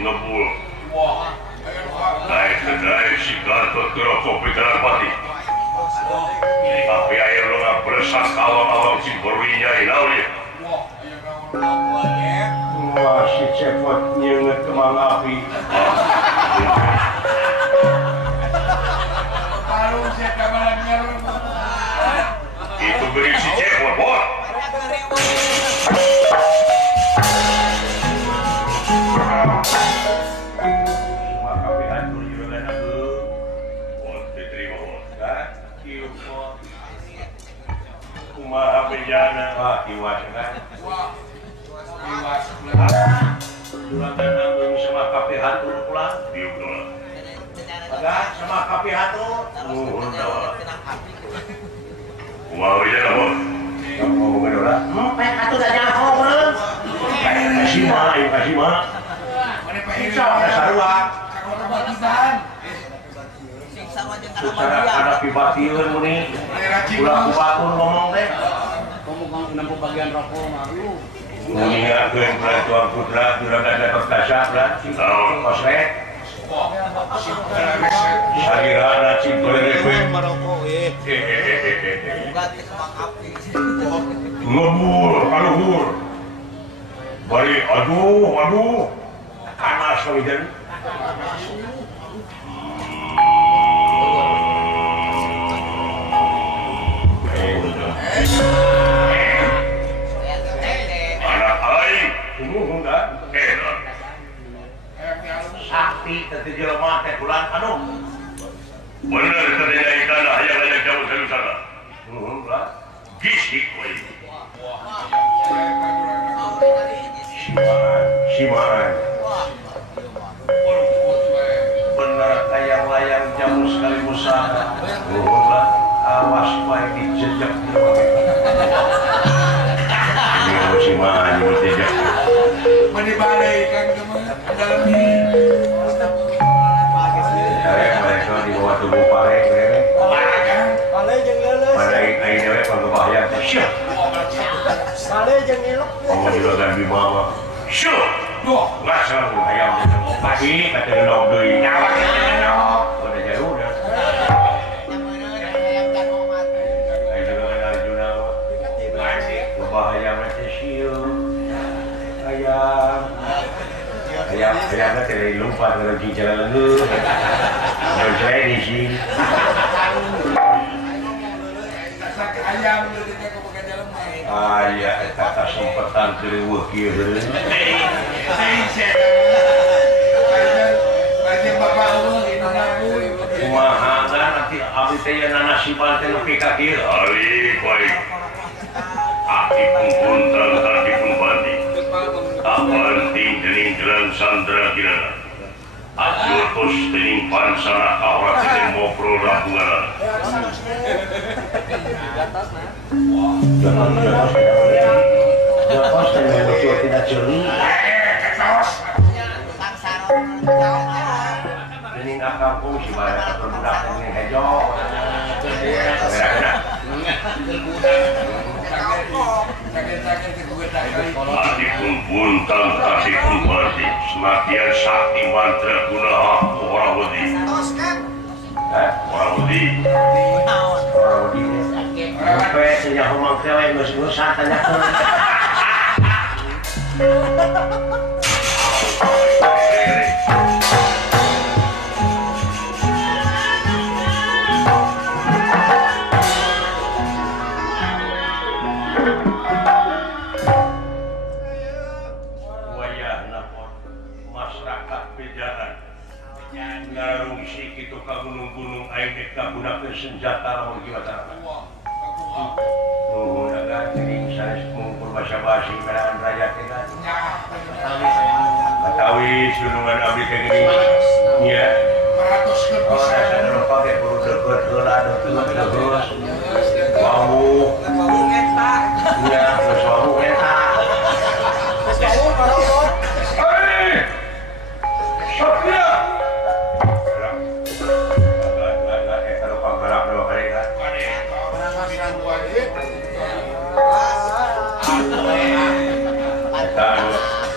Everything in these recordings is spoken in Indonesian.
ngebul. Naik kedai si Gatot kerokok Pitarapati. Tapi air lo nggak beresas awang-awang si berwinya inauli. Wah si cepot nyenget kemang api. Itu beri si cepot, bos. Kumaha bejana wah kiwas kan juragan nanggung sama kafe hatur pulang Diuk doang. agak sama kafe hatur Nuhun tawar. Kumaha bejana, bos? kamu ngomongin orang kayak hatur aja ngomong kasih mah ayo kasih mah bisa ada sarua secara ada pibatiun muni ulah kubatun ngomong teh Kamu menempuh bagian rokok malu. mengingatkan peraturan putra juragan Gatot Kaca berat koslet salirana cimperewe ngebul kaluhur bari aduh panas wajan Anak aing. sungguh enggak Enak. sakti tadi jelema teh bulan aduh Bener katanya ikan yang banyak jauh dari sana. lah Gisik woy. simaan bener kayak layang jamu sekali usaha lah awas baik dijejak ini simaan ini dijejak Menibalikan dalam mereka di bawah tubuh pare Pale jeung leuleus. pada ini dewe pagabahyan syah Pale jeung ilok. ngomong juragan Bima syah ngasal ayam pagi kata genok deui nyawa udah jauh dah ayo juragan Arjuna berbahaya macam siu ayam tadi lupa kalau di jalan lu saya di sini ayam dari ke bukan dalam iya kata sempetan keriwuh kieu bapak lu ini kumaha kan nanti abdi teh yang nasiban teh nepi ka kieu Ari baik. Aki pun punten, aki pun bandi. Abanting dening jalan sandra kirana. Ajotos dening pansana kaurat dening mopro rampungan. Jokos teh muncul tidak curi ini nggak kampung si banyak perbudak ini hejo Aki pun punten, aki pun bandi. Senatian sakti mantra gunaha orang wedi. Orang wedi. orang di sampai sejak rumah cewek ngus-ngusan tanya masyarakat bejaan ngarungsi kitu ka gunung-gunung aing dek gunakeun senjata lamun gimana udah jadi misalnya mengukur bahasa basi keadaan raja kita Betawi sulungan abdi kayak gini iya oh dasar lu pakai buru deket heula terus wawu iya terus wawu eta hei Sofia kalau panggarak dua kali kan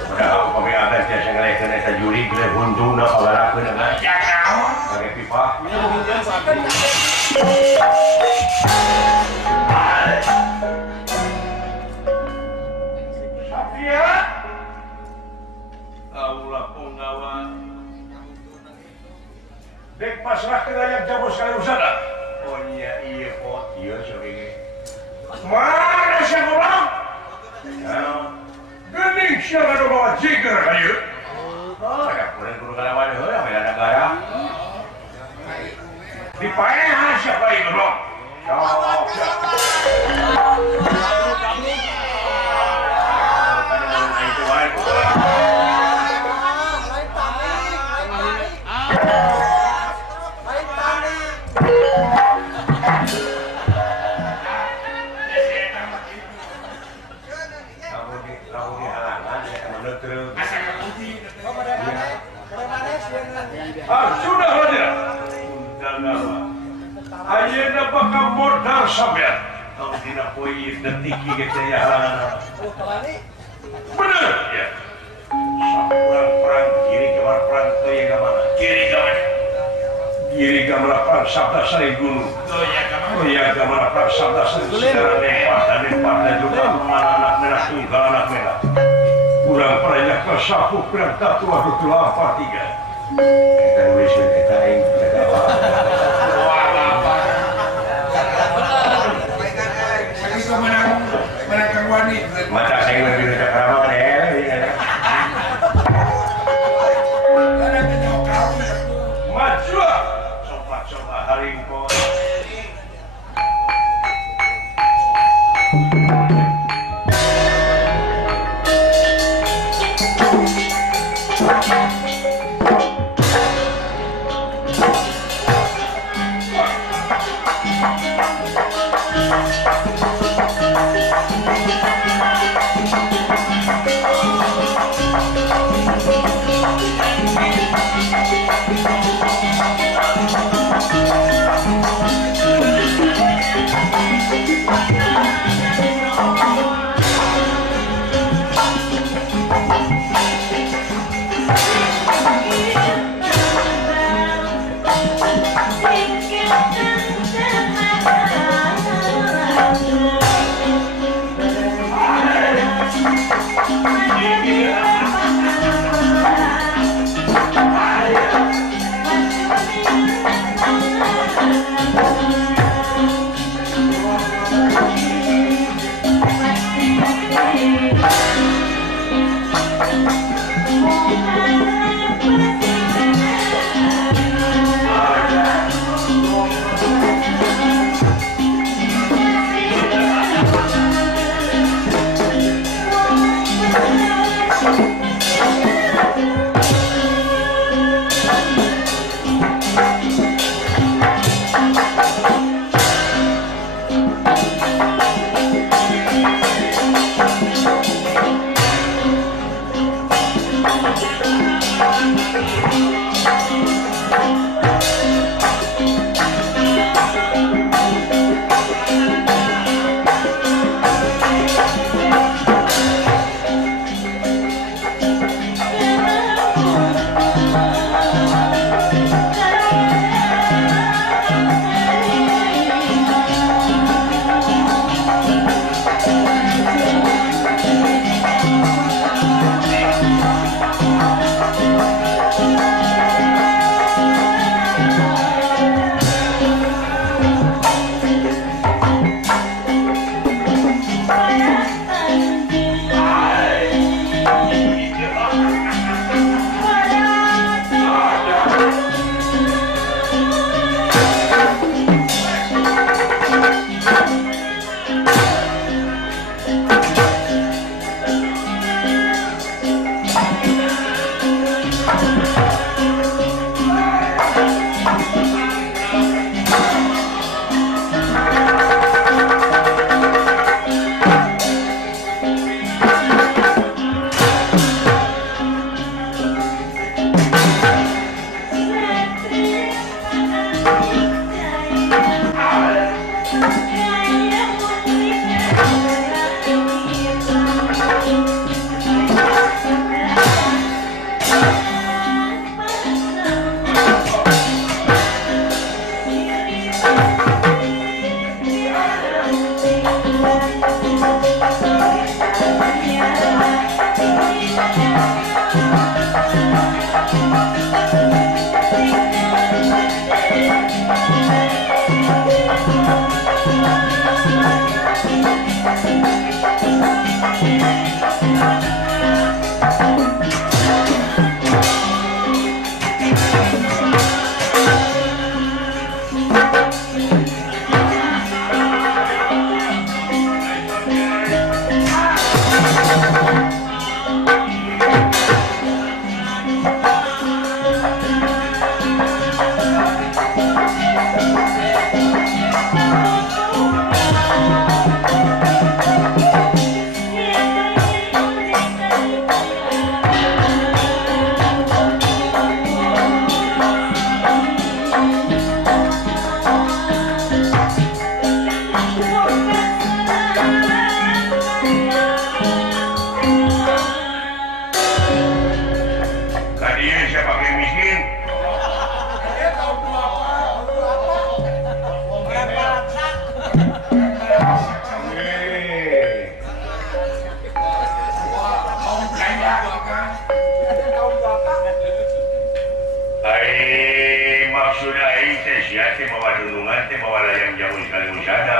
udah pemimpin saya ngelihkan eta juri pasrah ke yang jamu sekali usada. Oh iya pot, iya ini. Mana sih orang? Gening siapa ada bawa jiger ayo. Oh, ada pulang guru kalawan itu, ada negara. Di paehan siapa itu dong? Sudah saja. Ayeuna bakal modal sampean. Kalau tidak poin detik gitu ya halangan. Bener ya. Perang kiri kamar perang tuh ya kemana? Kiri kamar perang sabda sari gunung. Oh ya kamar perang sabda sari sekarang nempat dan juga anak merah tunggal anak merah. Kurang peranyak ke sapu perang tatua betul apa tiga. Kita nulis kita yang kita menangkan wanita. mata saya lebih dekat ramah deh. Maju, coba haringko.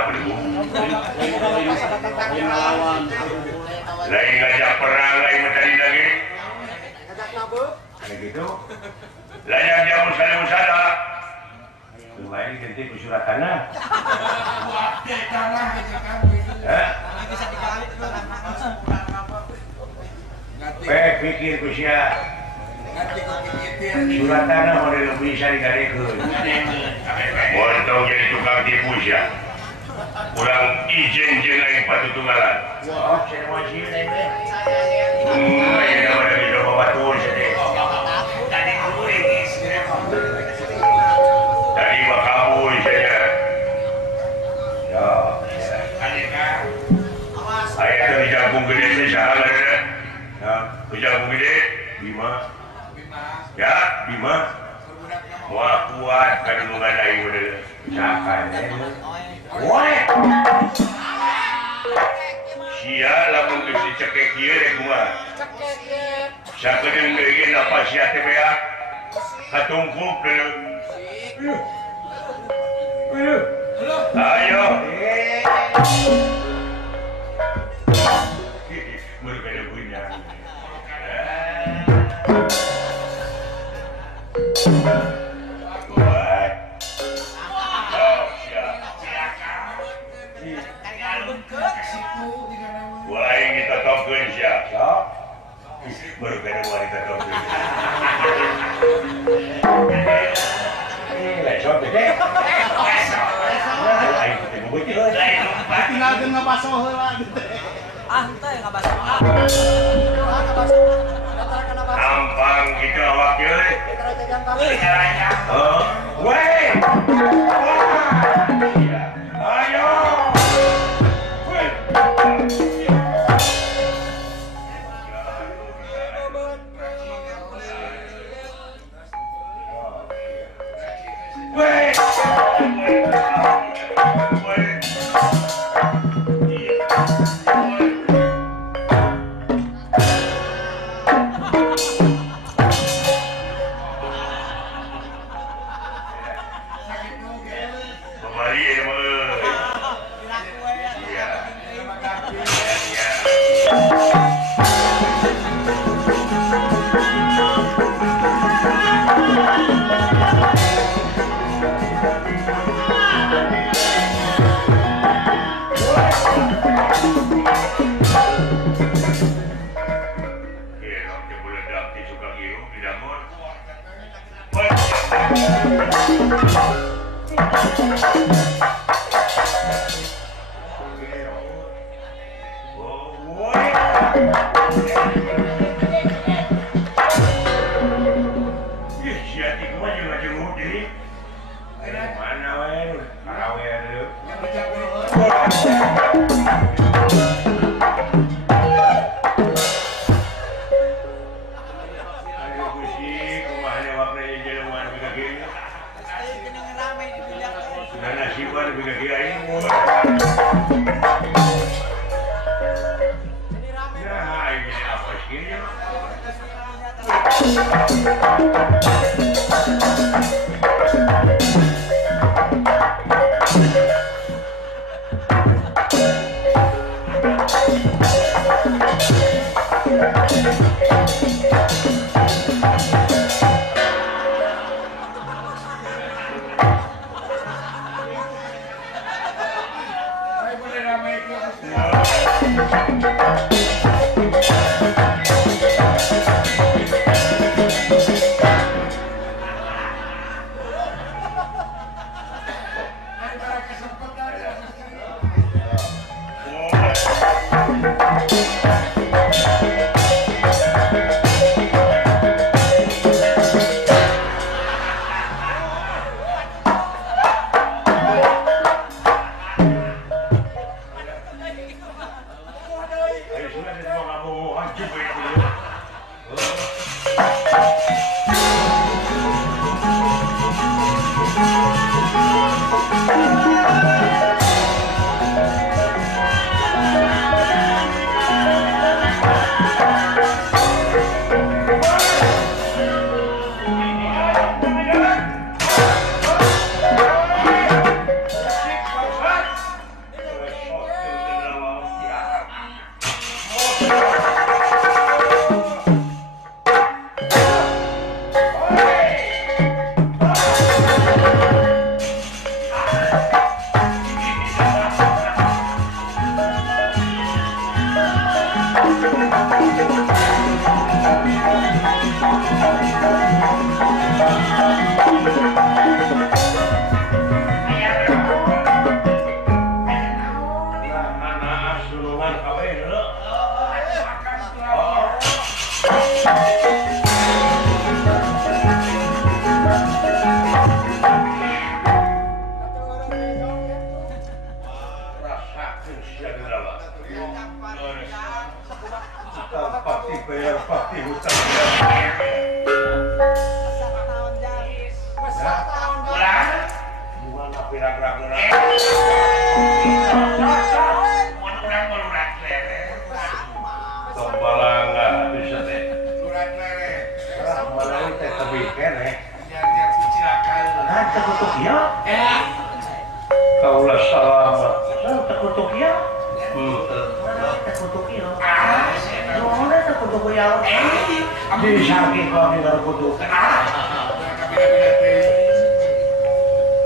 berhubung. Lawan. Lain ngajak perang, lain mencari lagi. Ngajak nabe. Kayak gitu. Lain yang usada-usada. Lumayan ganti ke surat tanah. Waktu tanah aja kan gitu. Bisa dikali itu Pikir ku sia. Ganti kok gitu. Surat tanah model bisa digadekeun. Montong jadi tukang tipu ya. Kurang izin jeung lain patutunggalan. Wah, saya mau sih ini. Ini nama dari coba batur sedih. Tadi mah kabur saya. Ya. Ayah itu di jagung gede saya salah ya. Ya. Di jagung gede Bima. Ya Bima. Wah kuat kan lu nggak ada yang udah. Cakan. Woi. Sia lamun geus dicekek ieu rek kumaha. Sakedeung deui ge napa sia teh bea? Katungkuk deui. Ayo. Berbeda punya. Buat. Wah, kita tongkeun sia. Baru kena wanita tongkeun. Lecot gede. Ayo ketemu beuti. tinggalkeun ngabaso heula gitu. Teh ngabaso. Ampang gitu awak ieu. Woi. Ayo.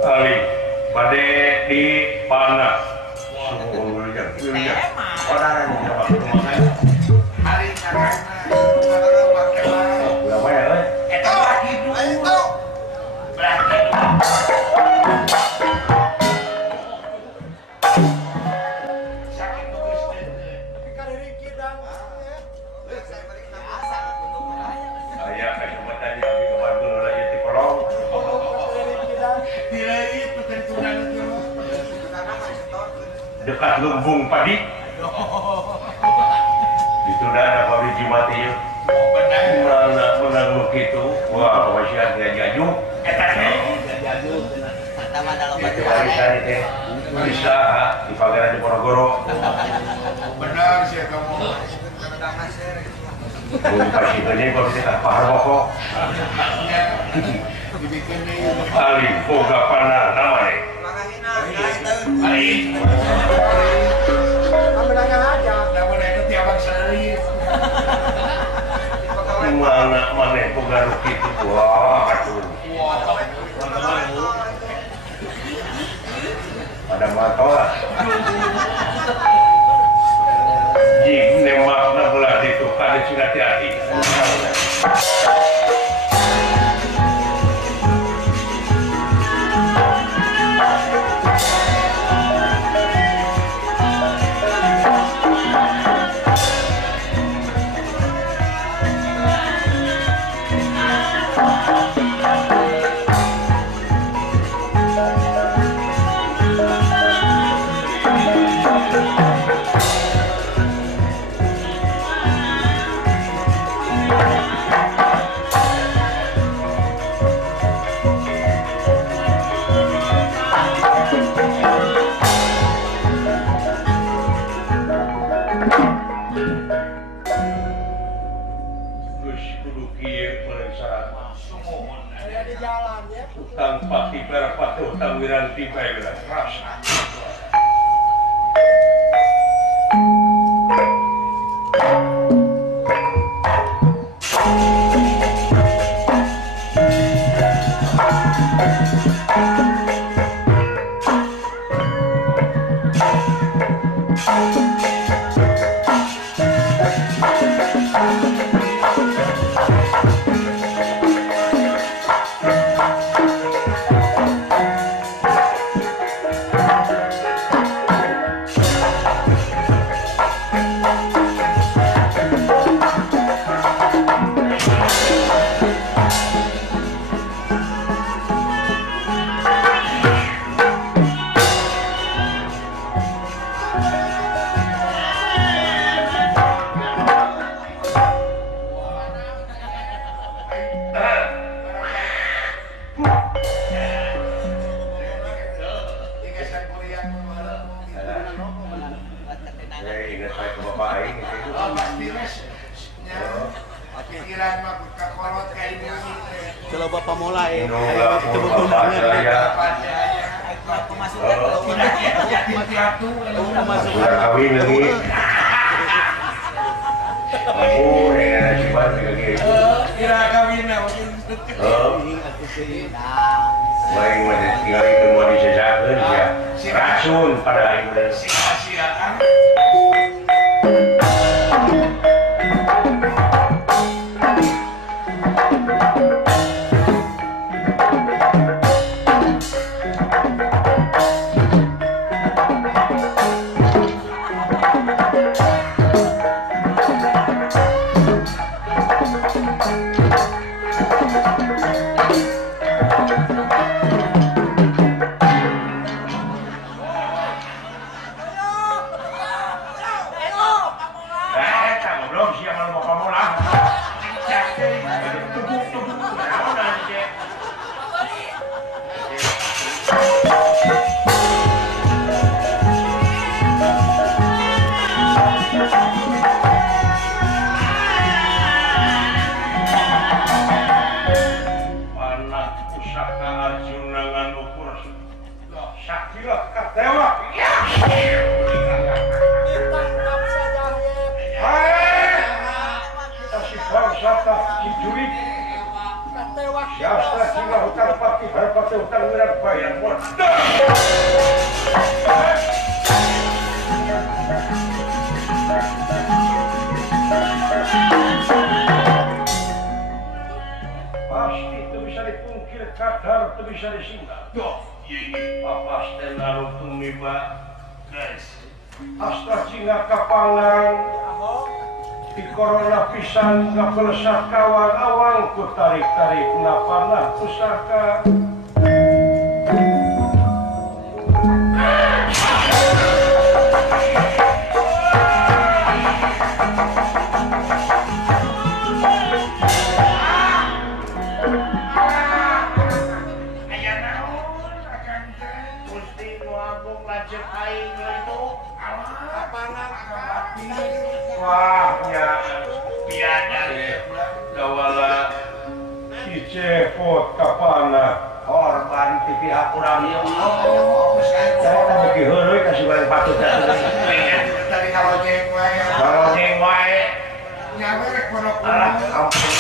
Ali, bade di panah. Dekat lumbung padi ditunda pabrik mati ya mana menang begitu wah masih ada jaju itu warisan itu bisa di Pagaraja Ponorogo benar sih kamu pasti ini kalau kita paham kok Ali boga panah namanya Ali mana pengaruh gitu wah aduh ada matola jing nemakna belah itu kada sing hati-hati utang pati perak pati utang wiranti baik rasa Kalau bapak mulai, kawin lagi. Aku dengan nasibah begitu. kira kawin Baik macam tinggal itu mau disejakan ya. Racun pada ibu. sia-siaan teh utang wirat bayar modal. Pasti itu bisa dipungkir, kadar itu bisa disingkat. Papas teh naruh tumiba, guys. Asta cingak kapangan, di corona pisan ngapelesat kawan awang ku tarik-tarik napanah pusaka. Wah, ya, biada gawala si cepot kapana korban TV hapuran saya bagi heureuy kasih bareng patut Tadi kalau jeng wae. kalau jeung wae Nyawe rek pondok. ampun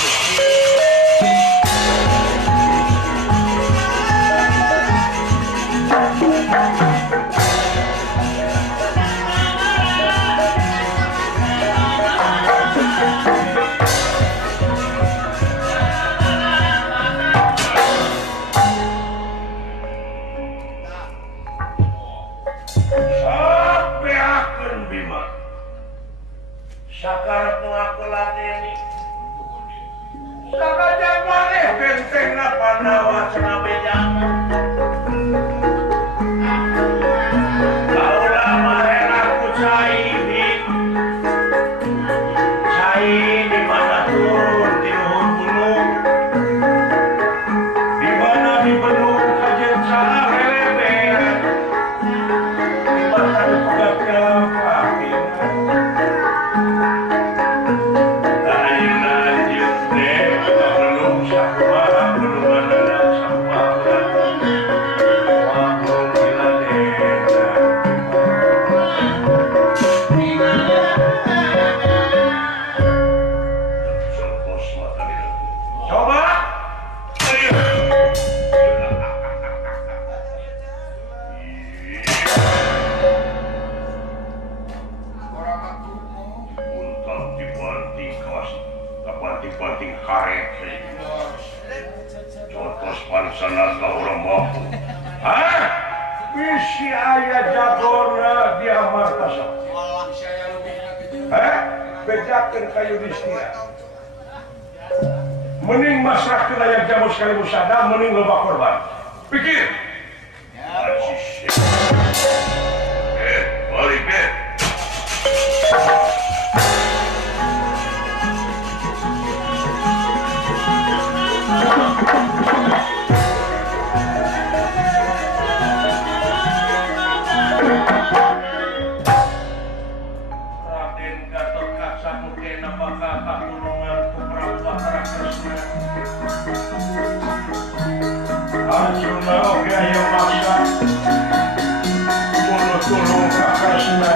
sakarat mengaku ladeni sakajang maneh bentengna Pandawa cenah bejana kaula maren aku cai di mana turun di luhur gunung di mana di benung kajen saarelebe di mana dipegapnya banting karet contoh pansana ka urang mampu hah bisi aya jagona di amartasa bejakeun ka Yudhistira mending masrahkeun aya jamu sekali musada mending loba korban pikir balik Raden Gatotkaca mungkin apakah kakulungan ku Prabu Batara Kresna Arjuna oge aya maksa kudu tulung ka Kresna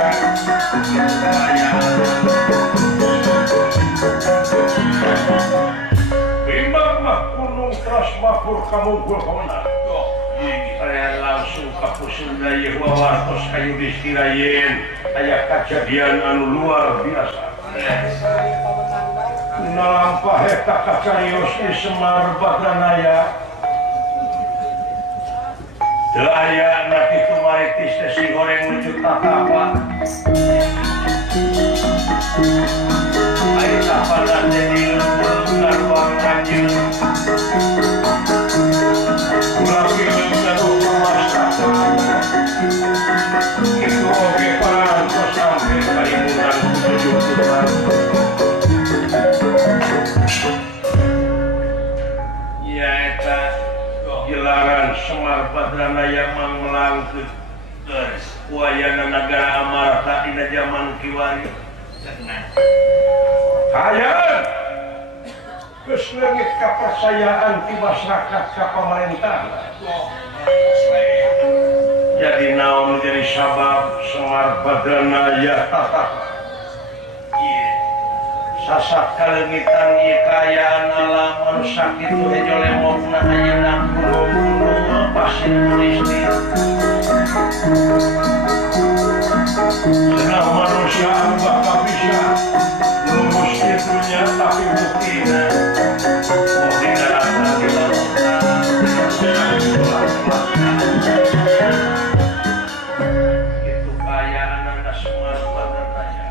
Bimbang mah gunung Trasmapur kamunggul kawenang saya langsung ke Pusundaya wawartos ka Yudhistira yen aya kejadian anu luar biasa nalampah eta kacarios di Semar Badranaya teu aya na kitu maritis teh si goreng wujud tatapa aya tapanan jadi leupeung ngaruang kanjeun lagi menjatuh pemasakan itu oke parantos sampai kalimunan tujuh bulan ya eta gelaran Semar Badranaya mangmelangkeun wayana nagara Amarta dina zaman kiwari hayang geus leungit kepercayaan ti masyarakat ka pamarentah jadi naon menjadi sabab Semar Badranaya tatap sasak kalengitan ieu kaayaan alam anu sakitu hejo lemokna ayeuna gunung-gunung pasir tulisti senang manusia bakal bisa lurus itunya tapi buktinya itu kaya anak semua pada tanya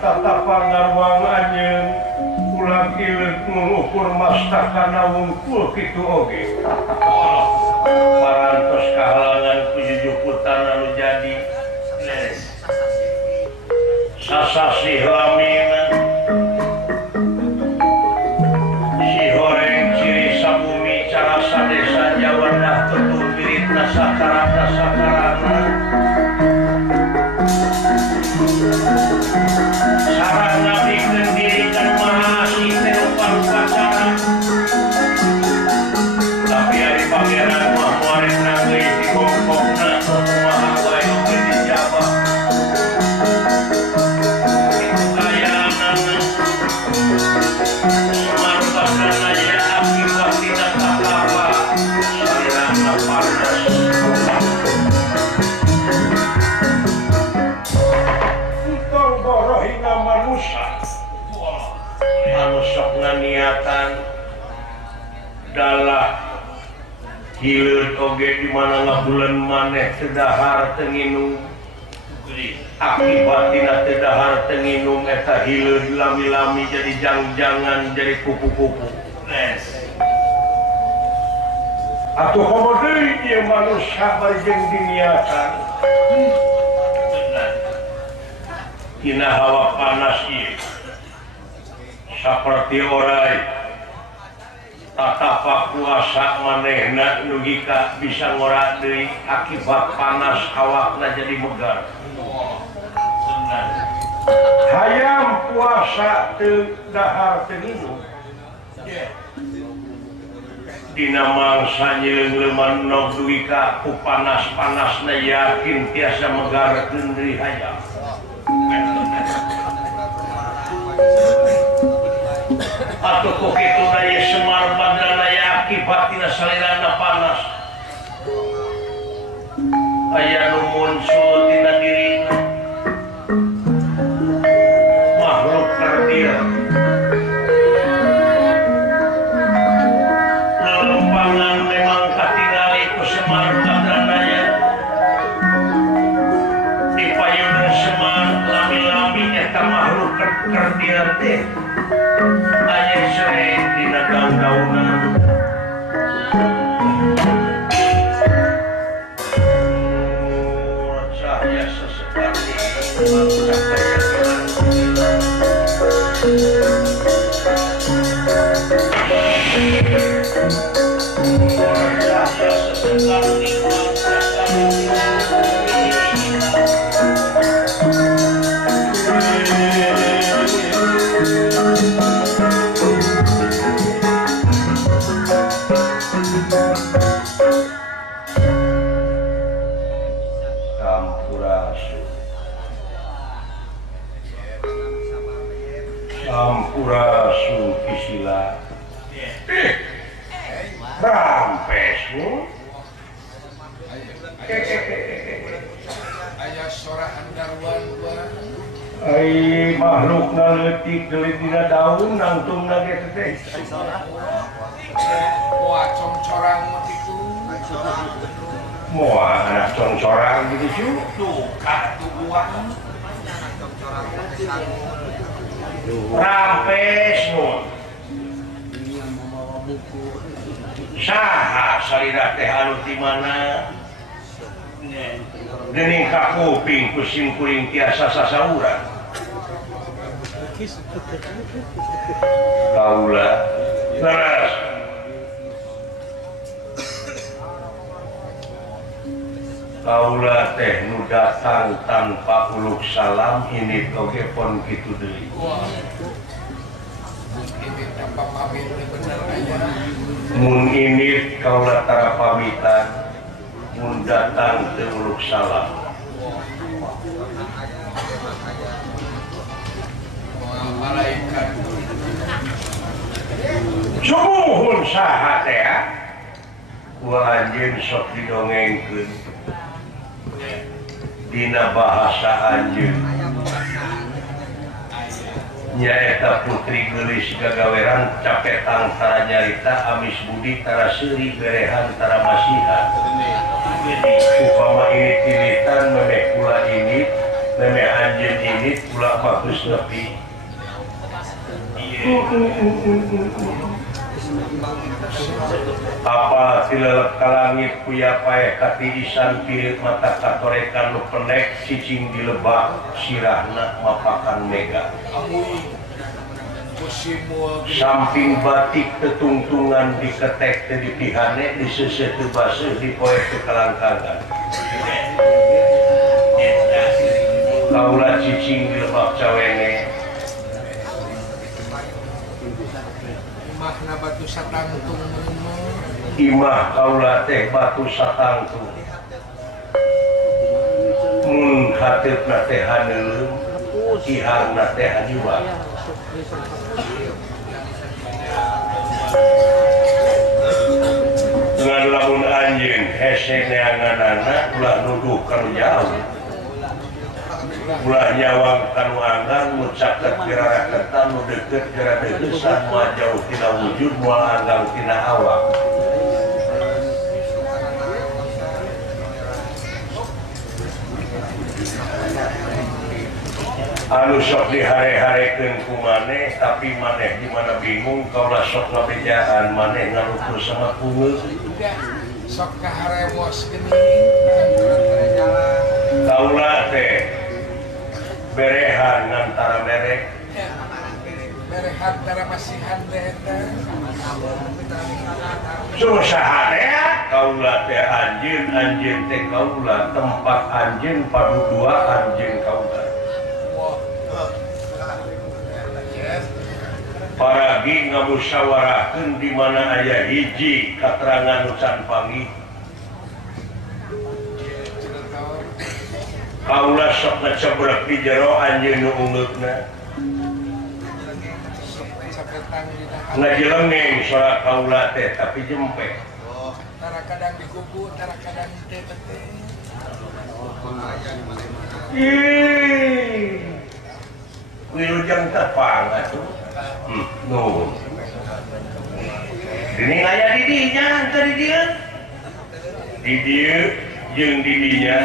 tata pangarwang anjeun ulah ileuk ngukur mastakana wungkul kitu oge parantos kahalangan pujujuputan anu jadi sasasi lamina si horeng ciri sabumi cara sadesa jawadah betul biritna sakarata sakarana sarana bikin diri kan mahasih terupan pacara tapi hari pangeran mah muarit nanggei di bongkokna maha wayo di Jawa itu kayanana Semar bakana ya akibat tidak apa-apa salirana panas utang borohina manusia anu sok nganiatan dalah hileud oge di mana ngabulan maneh teu dahar teu nginum akibatina teu dahar teu nginum eta hileud lami-lami jadi jang-jangan jadi kupu-kupu atuh komo deui ieu manusia bari jeung diniatan tina hawa panas ieu saperti orai tatapak kuasa manehna nugika bisa ngora deui akibat panas awakna jadi megar hayam puasa teu dahar teu nginum dina mangsa nyeuleung nog duika ku panas-panasna yakin tiasa megarkeun deui hayam atuh ku kitu daya Semar badrana ya akibatina salirana panas aya nu muncul tina dirina makhluk kardia lelempangan memang katingali ku Semar badrana ya di payunan Semar lami-lami eta makhluk kardia teh aya sering dina daun-daunan cahaya sesekali Sampurasun kisila Rampesmu Aya sorahan darwan-wan ai makhluk ngaletik deui dina daun nangtungna ge teh moal congcorang kitu moal anak congcorang gitu tuh ka tuh buah Rampesmu saha salira teh anu di mana geuning ka kuping pusing kuring tiasa sasaurang kaula leres kaula teh nu datang tanpa uluk salam ini oge pon kitu deui ini tanpa pamit bener aya mun ini kaula tara pamitan mun datang teu uluk salam malaikat sumuhun saha teh ku anjeun sok didongengkeun dina bahasa anjeun nyaeta putri geulis gagaweran capetang tara nyarita amis budi tara seuri berehan tara masihan upama ini tilitan memeh kula ini Neme anjing ini pula bagus lebih. Apa tilelep ka langit kuya pae katidisan pirit mata katorekan nu pendek cicing di lebak sirahna mapakan mega. Samping batik tetungtungan diketek teu dipihane diseuseut teu baseuh dipoe teu kalangkangan. Kaula cicing di lebak cawenge Imahna batu satangtung imah kaula teh batu satangtung mun hateupna teh haneuleum iharna teh hadiwa dengan lamun anjeun hese neanganana ulah nuduh kanu jauh ulah nyawang kanu anggan mucaket kira-kira nu deukeut kira deusan moal jauh tina wujud moal anggang tina awak. Anu sok dihare-harekeun ku maneh tapi maneh di mana bingung kaula sok ngabejaan maneh ngalukur sama pungeul sok kaharewos geuning kaula teh berehan antara merek berehan antara masihan teh susah ya kaula teh anjeun teh kaula tempat anjeun padu dua anjeun kaula paragi ngamusyawarahkeun di mana aya hiji katerangan ucan pangi kaula sok ngecebrek di jero anjeun nu ungeukna ngajelengeng soal kaula teh tapi jempe tara kadang dikuku tara kadang teh wilujeng tepang atuh nuhun ini aya di dinya tadi dia di dieu jeung di dinya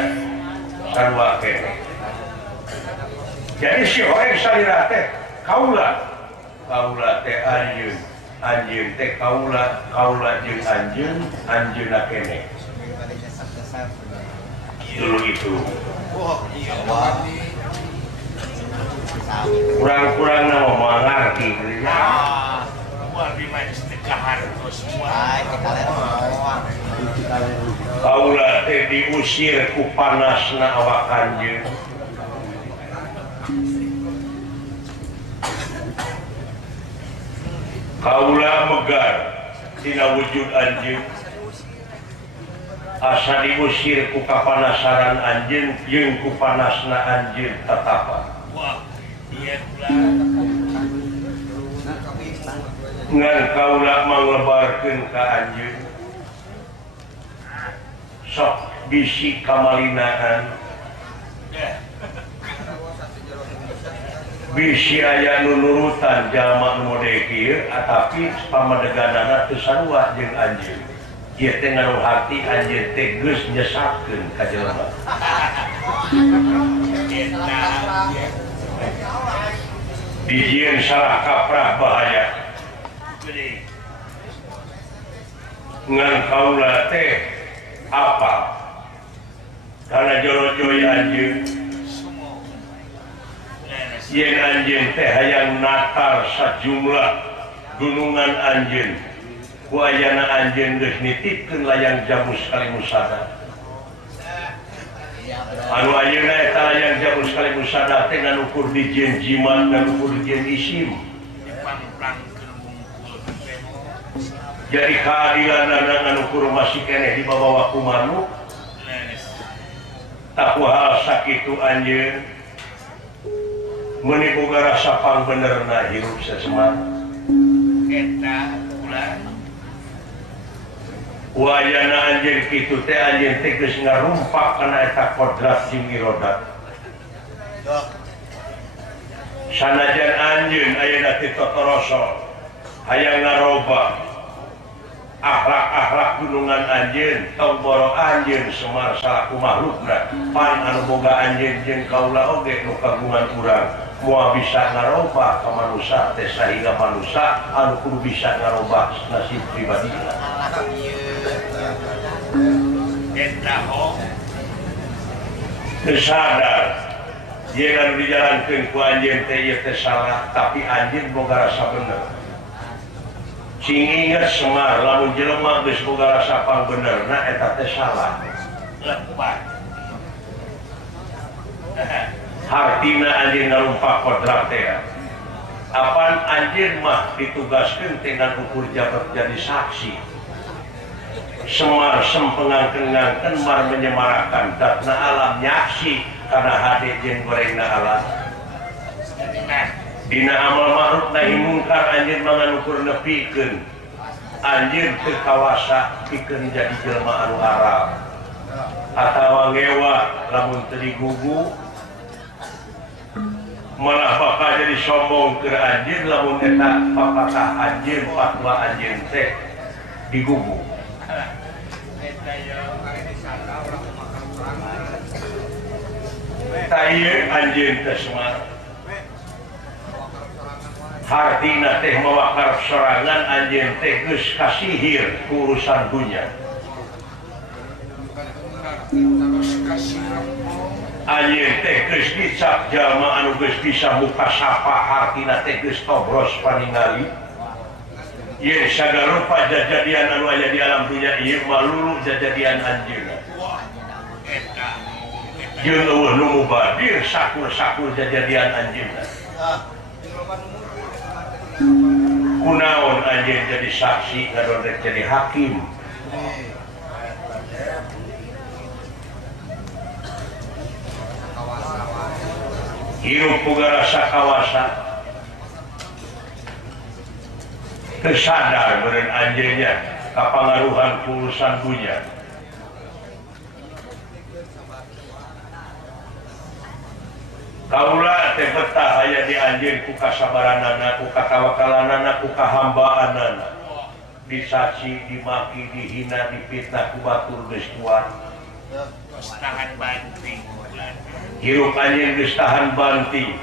sarua kene jadi si horeng salira teh kaula teh anjeun teh kaula jeung anjeunna kene dulu itu kurang-kurang nama mengerti kaula teh diusir ku panasna awak anjeun kaula megar tina wujud anjeun asa diusir ku kapanasaran anjeun jeung ku panasna anjeun tatapan ngan kaula manglebarkeun ka anjeun sok bisi kamalinaan bisi aya nu nurutan jalma nu model kieu tapi pamadeganana teu sarua jeung anjeun ieu teh nganu hati anjeun teh geus nyesatkeun ka jelema dijieun salah kaprah bahaya ngan kaula teh apa karena joro-joy anjeun yen anjeun teh hayang natar sajumlah gunungan anjeun ku ayana anjeun geus nitipkeun layang jamu sekali musada anu ayeuna eta layang jamu sekali musada teh ngan ukur dijieun jimat ngan ukur dijieun isim jadi keadilan ngan ukur masih keneh dibawa ku manuk tak hal sakitu anjeun meuni boga rasa pangbenerna hirup sasemat eta ulah wayana anjeun kitu teh anjeun teh geus ngarumpak kana eta kodrat jeung irodat sanajan anjeun ayeuna teh totoroso hayang ngaroba akhlak-akhlak gunungan anjeun tong boro anjeun Semar salaku makhlukna pan anu boga anjeun jeung kaula oge nu kagungan urang moal bisa ngarobah ka manusa teh sahiga manusa anu kudu bisa ngarobah nasib pribadina eta ho sadar ye anu dijalankeun ku anjeun teh ieu teh salah tapi anjeun boga rasa bener cing inget Semar lamun jelema geus boga rasa pangbenerna eta teh salah lepat hartina anjeun ngarumpak kodrat teh apan anjeun mah ditugaskeun dengan ukur jabat jadi saksi Semar sempengangkeun mar menyemarakan datna alam nyaksi karena hade jeung gorengna alam dina amal ma'ruf nahi mungkar anjeun manganukur nepikeun anjeun teu kawasa pikeun jadi jelema anu haram atawa ngewa lamun teu digugu malah bakal jadi sombong ke anjeun lamun eta papatah anjeun fatwa anjeun teh digugu taya anjeun teh Semar hartina teh mawakar serangan anjeun teh geus kasihir urusan dunya anjeun teh geus dicap jalma anu geus bisa buka sapa hartina teh geus tobros paningali ye sagarupa jajadian anu aya di alam dunya ieu malulu jajadian anjeun jeung eueuh nu mubadir sakur-sakur jajadian anjeun kunaon anjeun jadi saksi ngadondek jadi hakim hirup boga rasa kawasa kesadar beureun anjeunnya kapangaruhan urusan dunya kaula teh betah aya di anjeun ku kasabaranana ku katawakalanana ku kahambaanana disaksi dimaki dihina dipitnah ku batur geus kuat geus tahan banting hirup anjeun geus tahan banting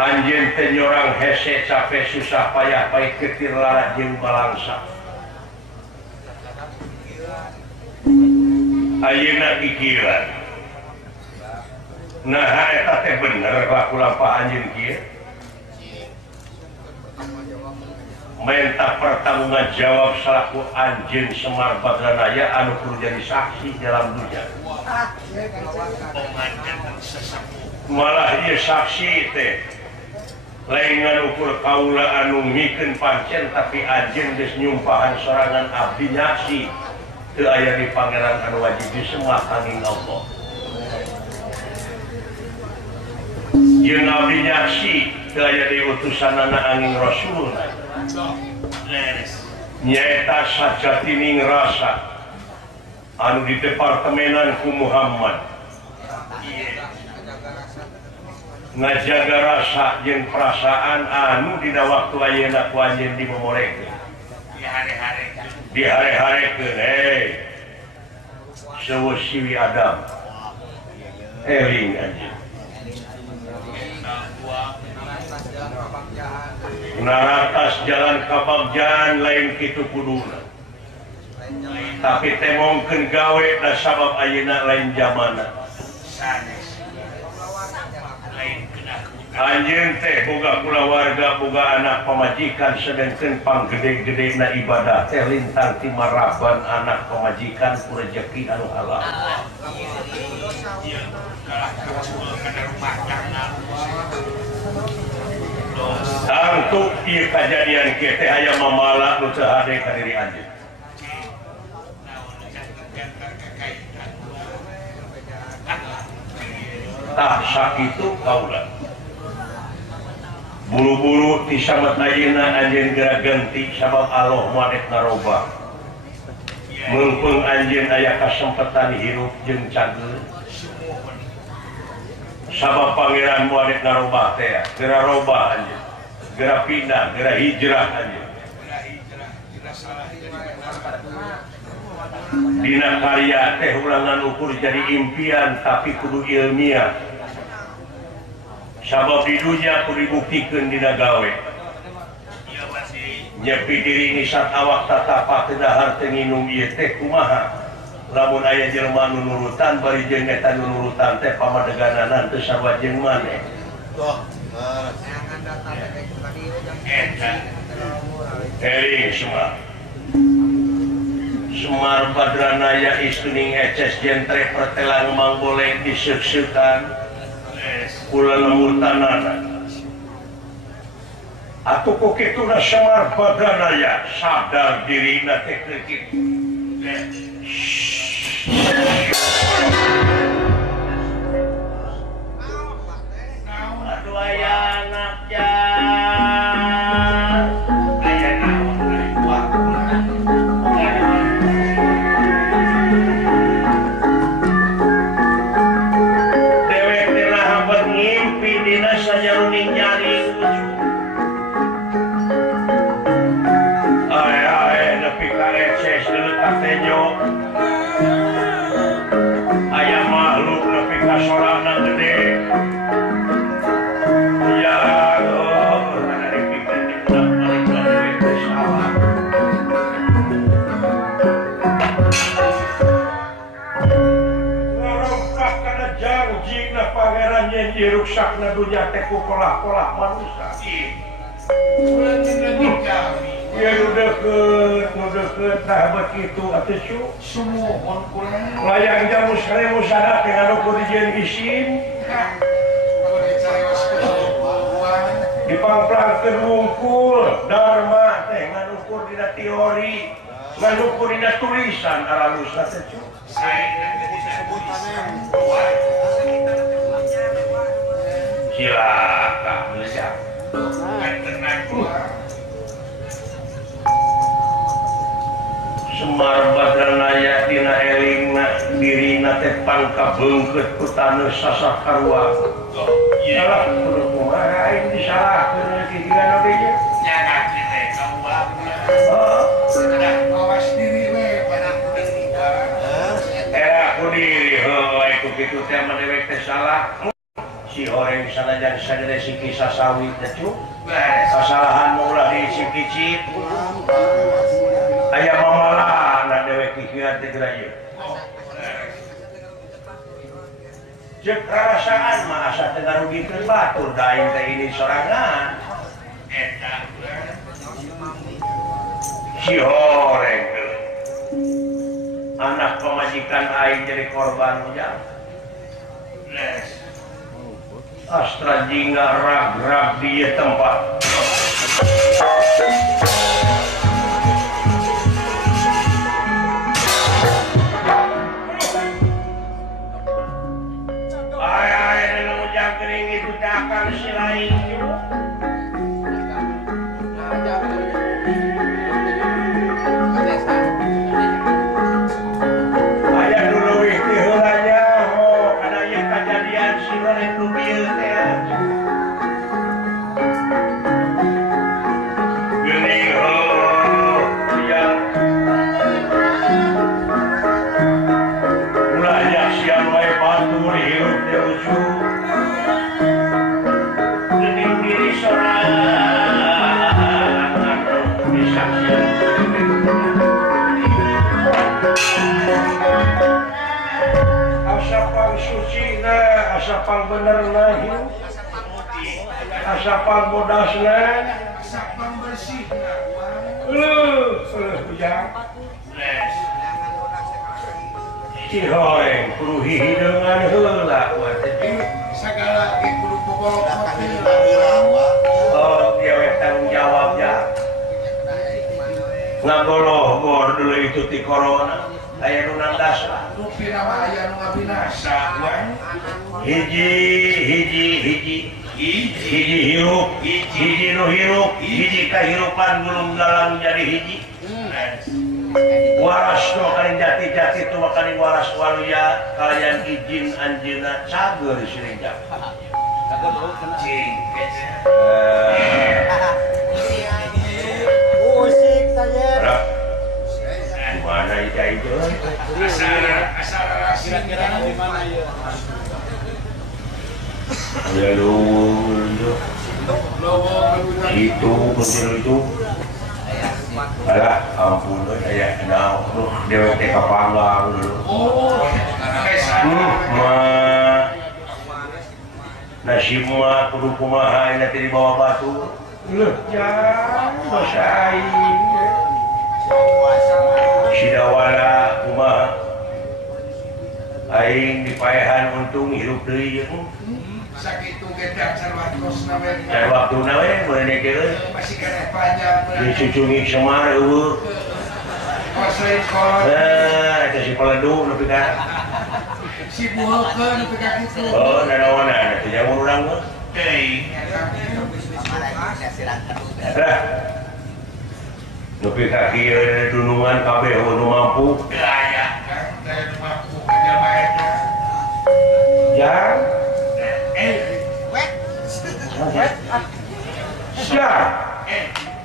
anjeun teh nyorang hese capek susah payah baik ketir lara jeung balangsa ayeuna pikiran nah eta teh bener laku lampah anjeun kieu minta pertanggungan jawab selaku anjeun Semar Badranaya anu kudu jadi saksi dalam dunia malah ieu saksi teh lain nganukur kaula anu mikeun pancen tapi anjeun geus nyumpahan sorangan abdi nyaksi teu aya di pangeran anu wajib disembah kanging Allah jeung abdi nyaksi teu aya di utusanana angin rasul nyaeta sajatining rasa anu di departemenan ku Muhammad ngajaga rasa jeung perasaan anu dina waktu ayeuna ku anjeun dimomorekeun dihare-harekeun seueur siwi Adam eling anjeun naratas jalan kabagjaan lain kitu kuduna tapi temongkeun gawe da sabab ayeuna lain zamana anjeun teh boga kulawarga boga anak pamajikan sedengkeun panggede-gedena ibadah teh lintang ti maraban anak pamajikan ku rezeki anu halal Tangtuk ieu kajadian kieu teh aya mamala nu teu hade ka diri anjeun. Tah sakitu kaula. Buru-buru ti samet ayeuna anjeun geura ganti sabab Allah moal narobah. Mumpung anjeun aya kasempatan hirup jeung cageul. Sabab pangeran moal narobah teh geura robah anjeun. Geura pindah, geura hijrah anjeun. dina karya teh ulangan ukur jadi impian tapi kudu ilmiah sabab di dunia kudu dibuktikan dina gawe nyepi diri ini saat awak tatapa kedahar tenginum ieu teh kumaha lamun aya jelema nu nurutan bari jeung eta nu nurutan teh pamadegananan teu sarua jeung maneh Ering Semar Badranaya istuning eces jentre pertelang mang boleh diseusekan kula lemurtanana atuh ku kituna Semar Badranaya sadar dirina teh kitu aduh aya anaknya ayah makhluk lebih kasorangan gede ya Allah ada dipikir dipulang balik dari bersalah ngarongkak karena janji na pangeran yang diruksak na dunia teku pola-pola manusia ya udah deket sahabat itu atau semua kurang layang jamu seribu syarat dengan ukur dijen isim dipangplang wungkul dharma teh nganukur dina teori nganukur dina tulisan aralusna teh silakan Semar Badranaya dina elingna dirina teh pangka beungkeut ku taneuh sasakarua. Salah kudu kumaha aing disalahkeun kitu kana oge nya. jangan kita kawat awas diri we pada Aku diri heuh ku kitu teh mah dewek teh salah. Si horeng sanajan sadere si kisah sawit teh cu. Kasalahan ulah dicicit. Aya mamalah na dewek kikieuan teh geura ieu. Cek perasaan mah asa teu ngarugikeun batur da aing teh ini sorangan. eta Si horeng anak pemajikan aing jadi korban ujang. les Astra jingga rag-rag di ieu tempat. Akan si lain juga. Ayah dulu wihti heulanya karena ieu kejadian si Loren Dubil teh. Geuning ya. Ulahnya siang wae batur hirup teh ujung. Asapang suci na, asapang bener na hiu, asapang bodas na, sapang bersih ujang. les Si horeng kudu hihideungan heula buat teh. segala kudu pobolok Oh, dia we tanggung jawab ya. Ngagoloh dulu itu ti corona. Aya nu nangdas lah. rupi nama aya nu ngabinasa wan Hiji hirup, hiji nu hirup, hiji kahirupan belum dalam jadi hiji. Waras do kali jati-jati tu kali waras waluya kalian izin anjeunna cager seuring jak. Musik tanya. Kira-kira di mana ya? Ya lu itu bener itu. Alah, ampun, saya kenal, dewek teh kapanggang dulu. Nasib mah kudu kumaha ina teh di bawah batu. Jangan dosa aing. Sidawala kumaha. Aing dipaehan untung hirup deui ye. Sakitu ge sarwatosna we. Sarwaktuna we meuneu keun. Masih kena panjang. Dicucungi semar eueuh. Kosein kolot. Eta si peledung nepi ka. Si buheukeun nepi ka kitu. Oh, nanaonan teh jamun urang mah. Teuing. Lah. Nepi ka kieu dunungan kabeh nu mampu. Daya kan, daya mampu jelema eta. Jang. Siap.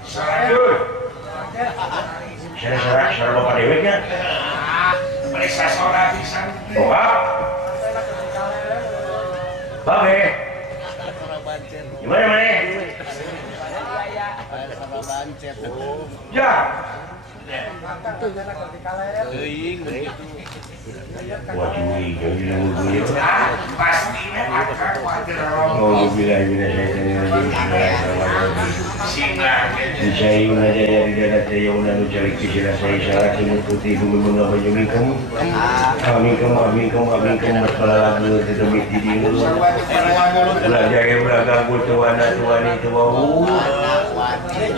Saranjut. Cara bapak deweknya. Periksa soda pisan. Oka. Babe. Gimana mana? Ya. Waduh, jadi lu Pasti memang khawatir oh, bila saya Bisayun aja ya di darat saya unan ucari kisah saya syarat ini putih bumi mengapa jumi kamu berkala lagu tetapi di diri belajar yang beragam tuana tuani tuau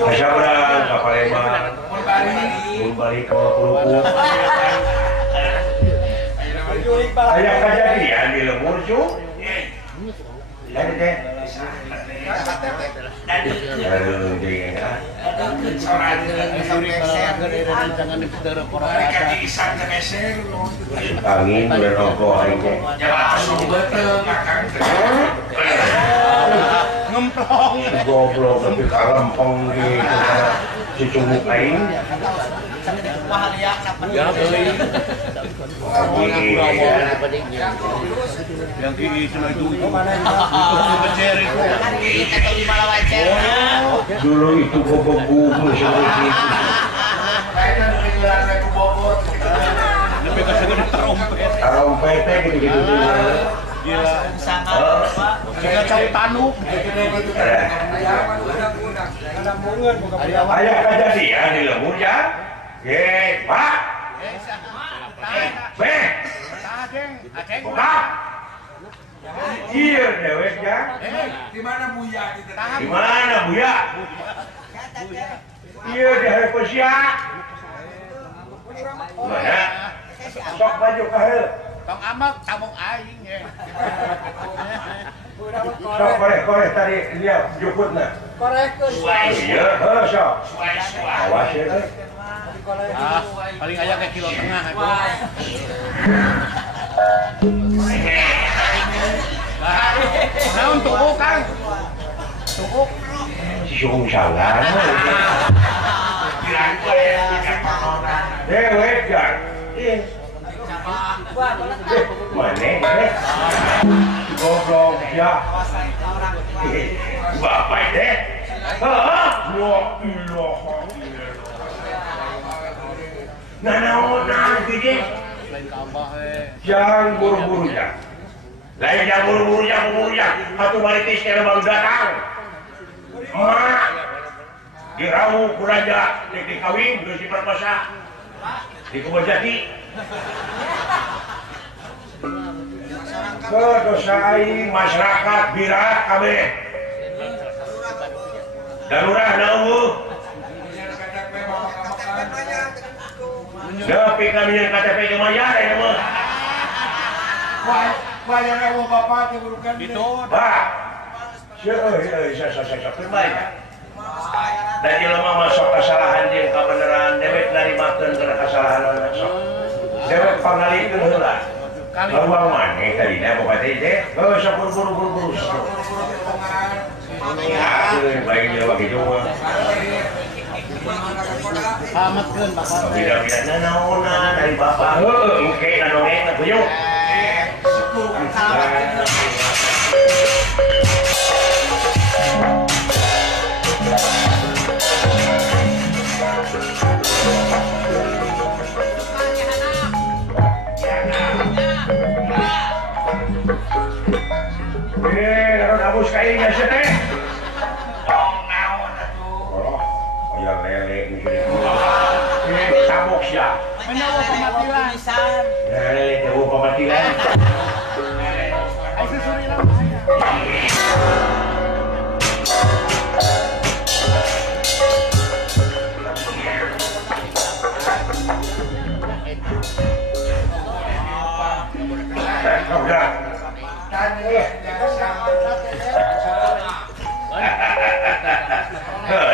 asyabran kapal emang balik ke puluh ayah kejadian di lemur cu teh angin berokok aja Ngemplong. goblok tapi kalempong gitu cucuk aing Ya beli. Yang itu dulu itu gogogu seperti itu Lebih ke segede tarompetnya gitu-gitu Gila. Jika cari tanuk. ayah kejadian di lemur ya pak buka iya dewek ya di mana Buya gitu. di mana Buya iya di hari Persia mana sok baju kahel Tong amak tabung aing ya. sok korek tadi lihat jukutna iya sok awas ya Paling aja ke kilo tengah itu. Nah untuk kan. Tuuk. si Sung Sangan dewek ya mana goblok ya bapak deh nah gede jangan buru-buru ya lain jangan buru-buru ya satu balitis kira baru datang mak diramu kuraja di kawin berisi perkosa di Kebojati kedosai masyarakat birak kabeh darurat nauh tapi kami yang KTP kemaya ya mah Wah yang ewo bapak keburukan Itu pak saya kembali dan jelema masuk kesalahan jeung kebenaran dewek narimakeun kana kesalahan sok dewek pangalikeun heula Bawang maneh tadina boga teh sok buru-buru ya baik dia bagi mah Selamatkeun bakal teh. Bida-bida naonan dari bapak. Heuh, engke ngadongeng na buyuk. Naon abus kain biasa teh. Ya lele mikir. Sabuk sia. Menawa pamatilan. Lele teh pamatilan. Ai susuri aya. Udah.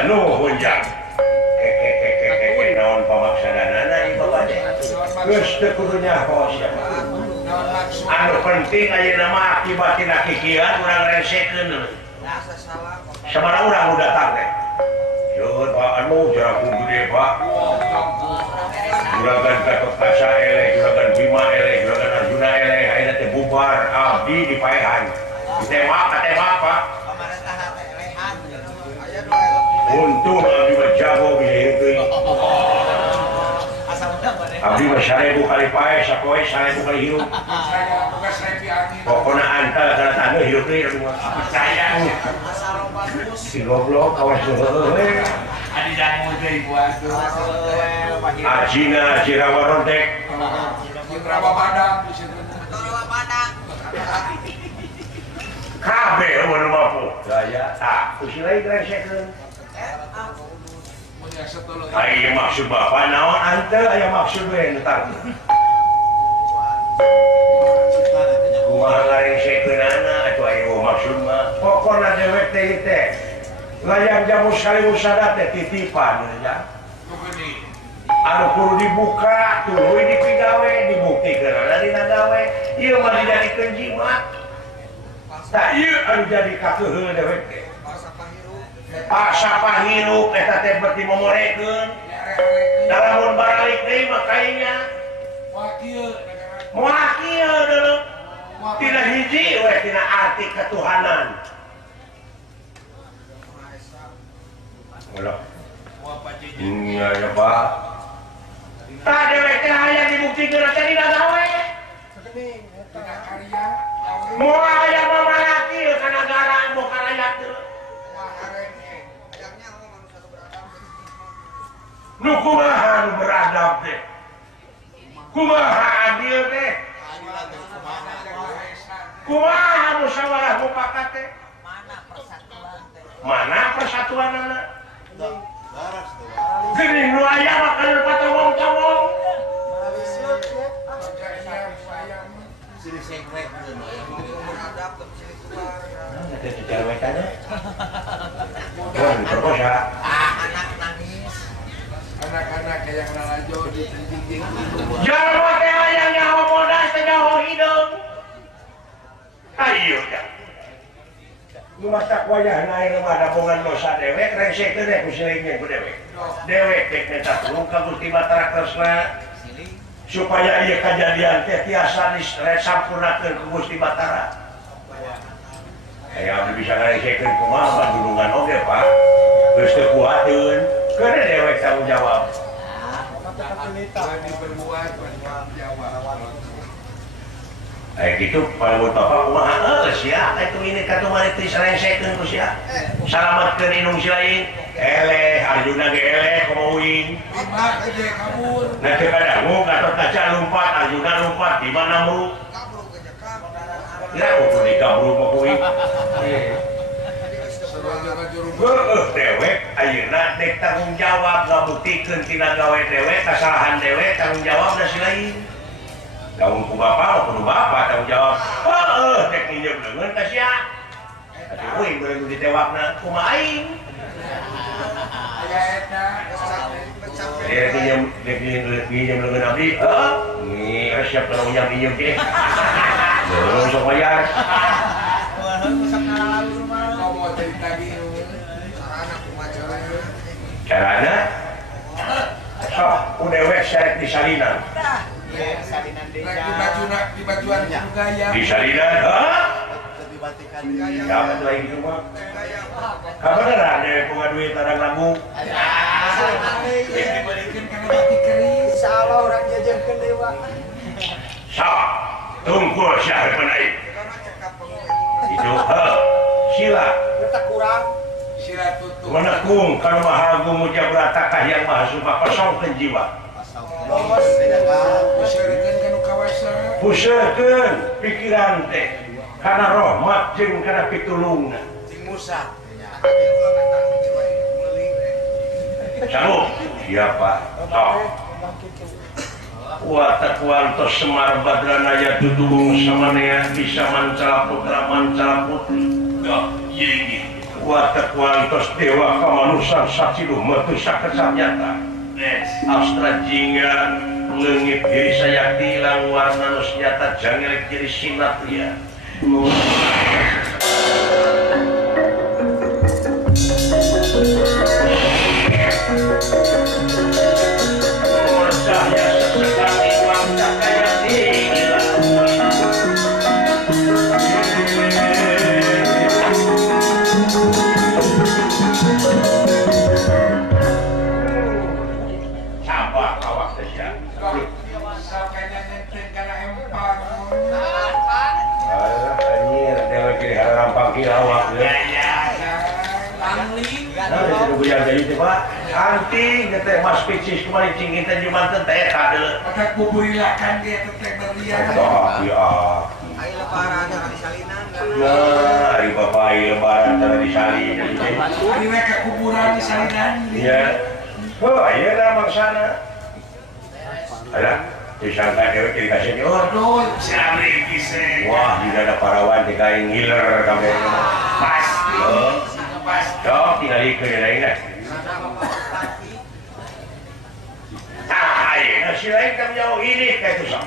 Nuhun jang. Naon pamaksanana ieu bapak teh. Geus teu kudu nyaho sia. Anu penting ayeuna mah akibatina kikieuan urang resekeun. Sabaraha urang nu datang teh. Yeuh Pak anu jaraku gede Pak. Juragan Gatotkaca eleh, Juragan Bima eleh, Juragan Arjuna eleh, ayeuna teh bubar abdi di paehan. Ditembak Pak. Untung abdi mah jago bisa hirup deui. Abdi mah 1000 kali pae, sapoe 1000 kali hirup. Pokona antal kana tangga hirup deui abdi mah. Percaya. Si goblok kawas heueuh. Adi dangu deui buat Ajina Cirawa Rontek. Rawa Padang di situ. Kabeh mun mampu. Daya tak usilai gresekeun. Punya setulur. Aya maksud Bapak naon anteu aya maksud we entar. Kumaha ngaresekeunana atuh aya maksud mah. Pokona dewek teh teh. Layang jamu sekali usada teh titipan ya. Begini. Anu kudu dibuka, tuluy dipigawe, dibuktikeun dina gawe. Ieu mah dijadikeun jimat. Tah ieu anu jadi kakeuheul dewek teh. Pasapa hirup eta teh berarti momorekeun. Dalamun baralik deui mah kainya. Moal kieu deuleu. Tina hiji we tina arti ketuhanan. Iya ya Pak. Tah dewek teh hayang dibuktikeun teh dina gawe. Moal aya mamalaki ka nagara mau ka rakyat teh. Nu kumaha nu beradab teh? Kumaha adil teh? Kumaha musyawarah mufakat teh? Mana persatuanana? Geuning nu aya mah kana patongong-tongong. Nanti dicerwekannya. Perkosa. Anak-anak yang lalajo di dinding. Jalma teh hayang nyaho modas teh nyaho hideung. Ayo ya. Nu masak wayah naik mah dabongan dosa dewek resekeun deh ku silingnya ku dewek. Dewek teh minta tulung ka Gusti Batara Kresna supaya ieu kajadian teh tiasa disampurnakeun ku Gusti Batara. Aya abdi bisa ngaresekeun kumaha bandungan oge Pak. Geus teu kuateun. Keun dewek tanggung jawab. Berbuat jawab. Gitu paling Bapak kumaha sia atuh ini katumari teh saresekeun ku sia. Salametkeun inung si lain. Eleh Arjuna ge eleh komo uing. Lima aja kabur. Nah teu kadangu Gatotkaca lompat Arjuna lompat di mana mru. Ya kudu digabruk mah kuing. Heueuh dewek ayeuna dek tanggung jawab ngabuktikeun tina gawe dewek kasalahan dewek tanggung jawabna si lain. Daun ku bapak, kudu bapak tanggung jawab. Dek nginjem leungeun ka sia. Atuh uing beurang ditewakna kumaha aing. Dek nginjem leungeun abdi, ngi resep kalau nginjem teh. Belum sok bayar. Carana sok udewek syarek di salinan. Di bajuan gaya. Di salinan, hah? Dapat lagi di rumah. Kabeneran deh bunga duit tarang lagu. Dibalikin karena mati kering. Insyaallah orang jajakan dewa. Sok, tunggu syahir penaik. Itu, sila. Kita kurang. Sila tutup. Menekung kalau maha agung muja beratakah yang maha sumpah kosongkan jiwa. Bos. Pusarkan kanu kawasan. Pusarkan pikiran teh. Karena rahmat jeung karena pitulungna. Cing Musa. Sanggup? Iya Pak. Sok. Watak wantos semar badranaya dudung samanea bisa mancala putra mancala putri. Ini. Watak wantos dewa kamanusan sacilu metu sakesa nyata. Astra jingga leungit diri sayakti ilang warna nus nyata jangel kiri sinatria. Anting teh mas picis kemarin cingin teh cuma teh kadel. Pakai buburilakan dia teteh berlian. Oh iya. Ayo lebaran di salinan. Nah, hari bapak lebaran tadi di salinan. Ini ke kuburan di salinan. Iya. Oh iya lah maksana. Ada disangka dewe kiri kasih dia. Aduh, cari kisah. Wah, juga ada parawan di kain ngiler kami. Pasti. Pasti. Dok, tinggal ikut yang lain. Si lain kan jauh ini kayak itu sok.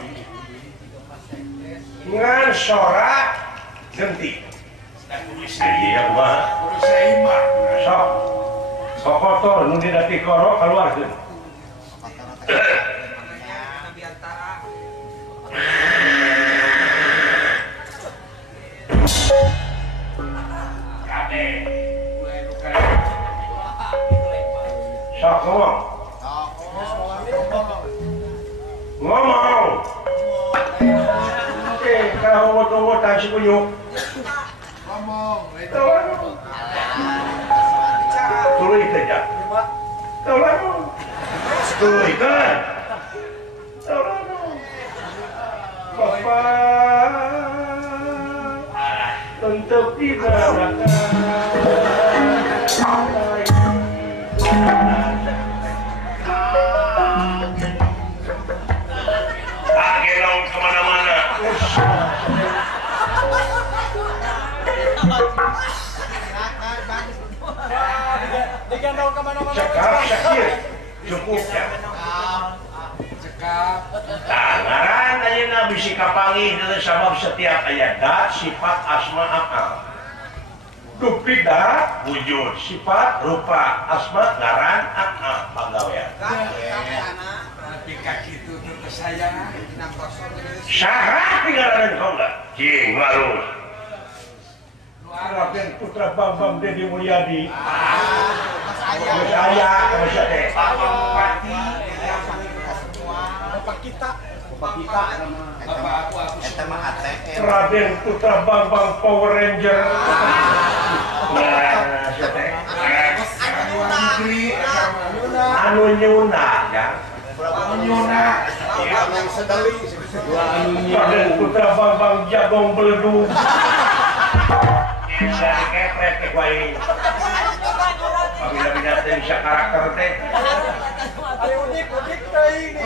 Ngan sorak genti. Iya mah. Urus seimbang. Sok. Sok kotor nu di dati koro keluarkeun. Kade. Sok ngomong. Ngomong. Oke, kalau ngomong si kuyuk. Ngomong. Tuluy saja. Tolong. Tuluy kan. Tolong. Bapak. Untuk tidak kemana-mana. Digendong kemana-mana. Cekap sakit. Cukup ya. Cekap. Nah, ngaran ayeuna bisi kapanggih deui sabab setiap aya dat sifat asma afal. Duplik dat wujud sifat rupa asma ngaran afal panggawean. Tapi kaki itu terus saya. Syarat tinggalan kau enggak? Cing, harus. Raden Putra Bambang Dedi Mulyadi. Mas Ayah, Mas Ade. Bapak kita. Bapak aku Tema ATM. Raden Putra Bambang Power Ranger. Nah, Ade. Anu nyuna ya. Nyuna. Yang sedali. Raden Putra Bambang Jagong Beledung. Bisa kepret ke kuai. Apabila teh bisa karakter teh. Ada udik teh ini.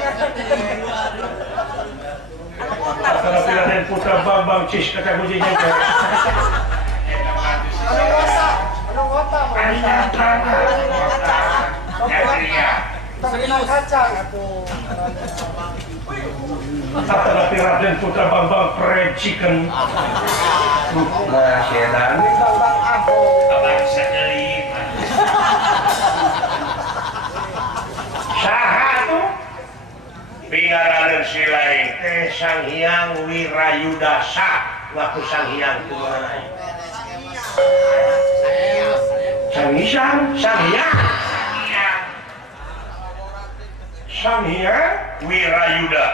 Apabila Raden Putra Bambang Cis kata kuncinya teh. Anu ngota. Terkenal kacang atuh. Tapi Raden Putra Bambang Fried Chicken. Nah, sedan. Bang Ago. Abang bisa nyelip. Saha tuh? si lain teh Sang Hyang Wirayudasa ngaku Sang Hyang kumaha Sang Hyang Wirayuda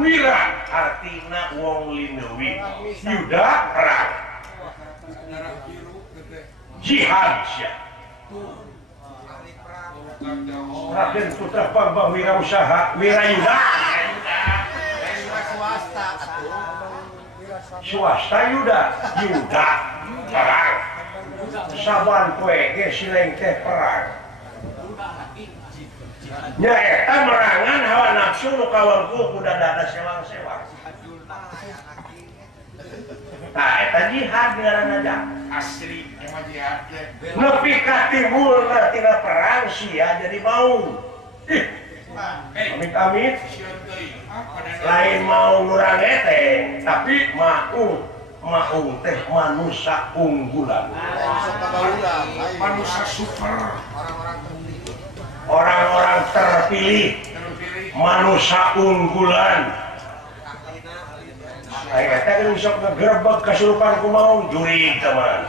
Wira artina wong linewi Yuda perang jihad sia Raden Putra Bambang Wirausaha Wirayuda swasta Yuda perang saban poe ge sileng teh perang nyaeta merangan hawa nafsu nu kawengku kuda dada sewang-sewang nah eta jihad ngaranna aja asli emang jihad nepi ka timbulna tina perang sia jadi mau amit-amit lain mau nurang eteng tapi maung teh manusia unggulan manusia super orang-orang terpilih manusia unggulan aya teh geus sok ngegerebek kasurupan ku mau jurig teman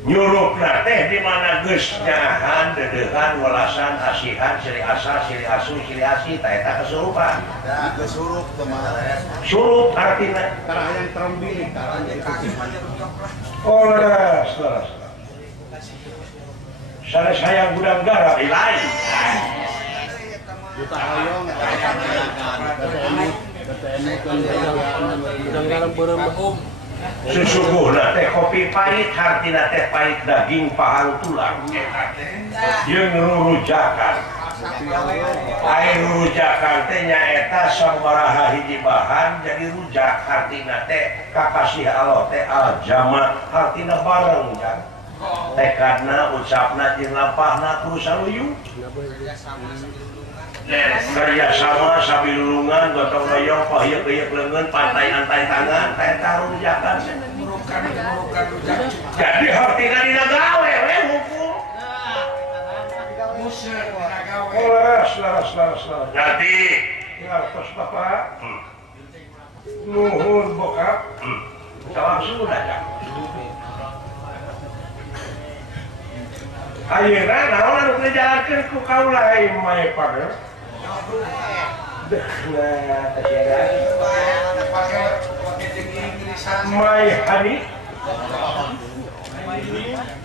nyurupna teh di mana geus nyahan dedehan welasan asihan ciri asa ciri asu ciri asi tah eta kesurupan kesurup teman surup artina karena yang terembili oh leres sanes hayang gudang garam lain juta hoyong gudang garam berembah sesungguhna teh kopi pahit hartina teh pahit daging pahang tulang jeung rurujakan air rujakan teh nyaeta sabaraha hiji bahan jadi rujak hartina teh kakasih Allah teh aljama hartina bareng jang tekadna ucapna jeung lampahna kudu saluyu kerja sama sambil lulungan gotong royong pahieu-pahieu leungeun pantai-antai tangan teh taruh jakan murukan rujak jadi hartina dina gawe we hukum musir gawe laras jadi ngartos bapak nuhun bokap langsung datang ayeuna naon anu dijalankeun ku kaula mae partner my honey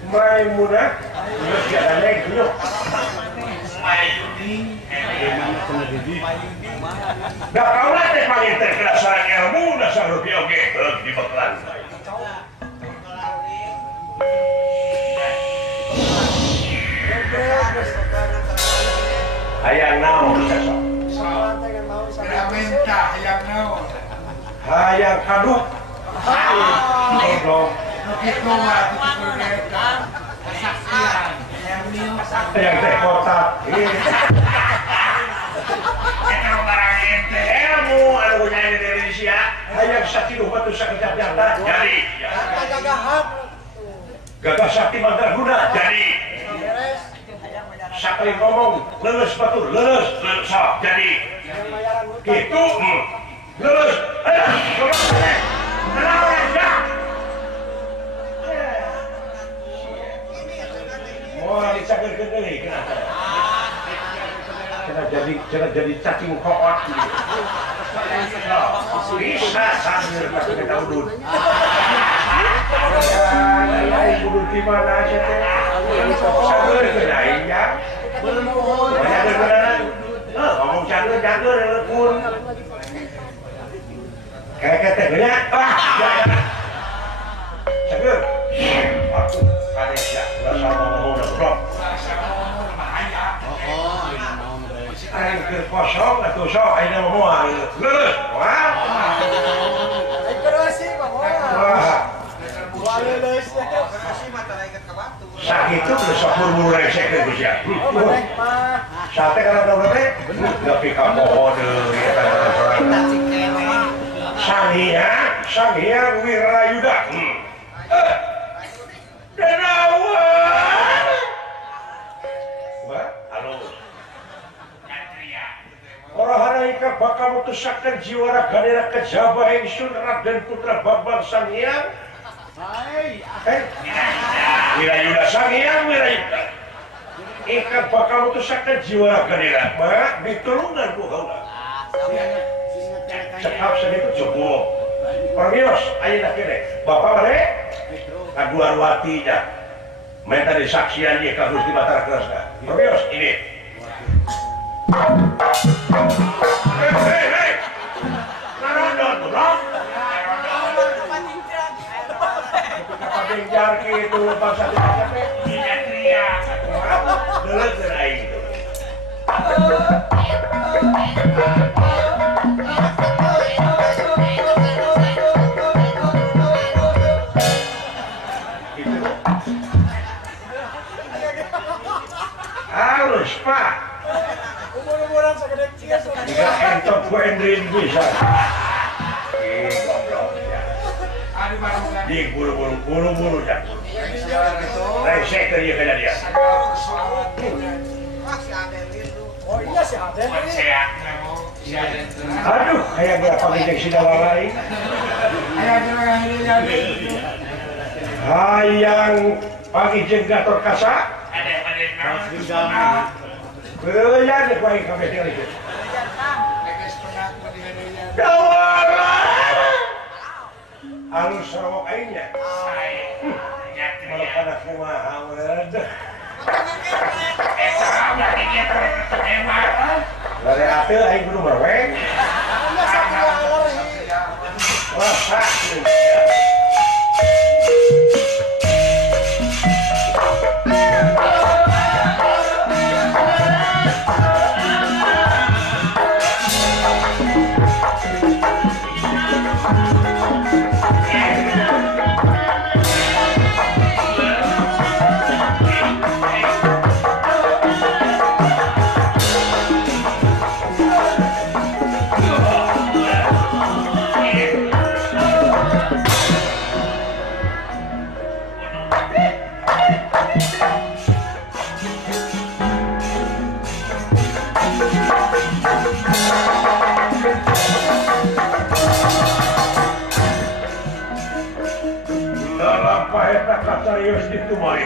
my munah terus jalannya gitu dah kau lah teh panggil teh dasar ilmu dasar rupiah oke di bekalan hayang naon sesok hayang kaduk goblok yang teh kotak ilmu anu punya di Indonesia hayang sakti batu sakit nyata jadi gagah sakti mandraguna jadi sakali ngomong leles batur leles sok jadi gitu leles mau dicagerkeun deui kena jadi cacing koot bisa sambil pakai udun lain udun di mana aja teh cager kenain ya cager kenain ngomong cager lekun kayak teh banyak cager waktu ada siap rasa ngomong ngebrok aing keur kosong atuh sok ayeuna moal leuleus wah Aing kerasi wah leuleus sakitu geus sok buru-buru resekeun geus ya sate kana tahu teh nepi ka poho deui eta Sang Hyang Wirayuda denawan mutusakan jiwa raga kejaba ingsun Raden Putra Bambang Sanghyang. Hai. Wirayuda Sanghyang Wirayuda. Ikan bakal mutusakan jiwa raga ditulungan ku kaula. Cekap segitu cukup. Permios, ayeuna kene. Bapak mare kaduan watinya. Minta disaksian dia ka Gusti Batara Kresna. Permios ini. Hei. Narondon, bro. Ketika gitu bangsa tidak teriak. Dulu cerai itu. Halus Pak. Umur-umuran segede kia. Enggak entok gue endrin bisa. Di buru-buru ya. Resek dia kena dia. Oh iya sih Aden. Aduh, kayak dia pakai injeksi dalam lain. Hayang pagi jenggator kasa. Beulah deh kuai kabeh teh itu. Dawara. Alus sarok aingnya. Kalau pada kumaha weudeuh. Dari atil aing kudu merwek. Wah, serius itu mari.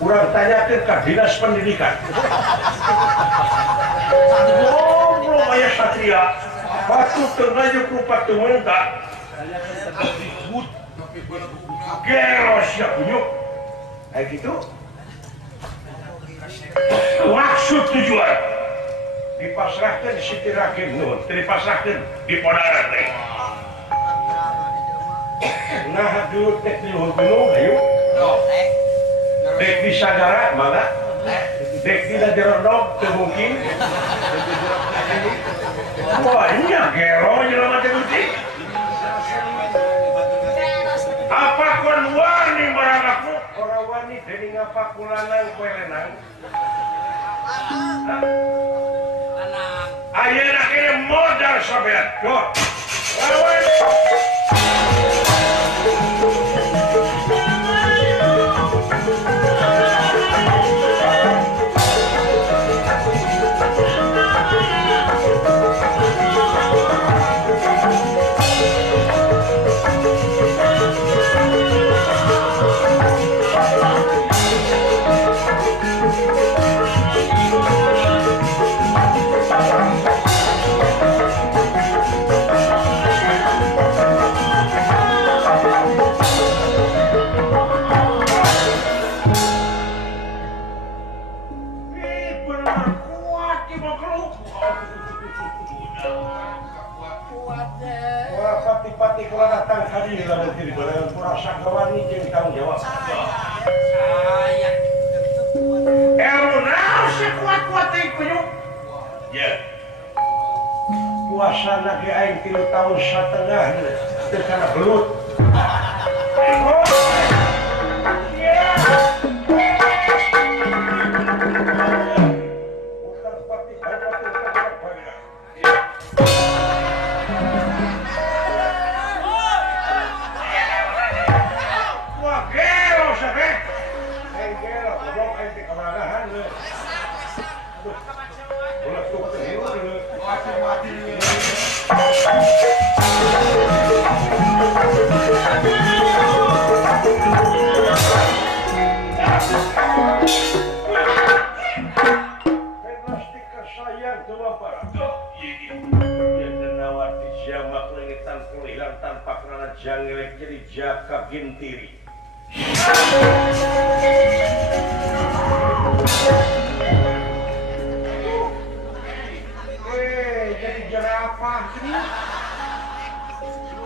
Urang tanyakeun ka dinas pendidikan. Goblok aya satria. Batu teu ngaju ku patu mentak. Geros ya kunyuk. Kayak gitu. Maksud tujuan dipasrahkan di Siti Rakim Nun, dipasrahkan di Podaran teh. Nah dulu teh di gunung ayo. Dek di Sagara mana? dek tidak jerondok mungkin wah ini ya gelo jelema teh meutik apa kon wani barang aku orang wani dening apa kulanang poe lenang ayeuna kene modal sobeat yo lawan pati kalau datang kali dalam diri barang kurasa kawani jeung tanggung jawab. Ilmu naon sekuat-kuat teh kunyuk. Ya. Puasana ge aing 3 tahun satengah teu kana belut. Jangelek jadi jaka gintiri. Jadi jerapah sih.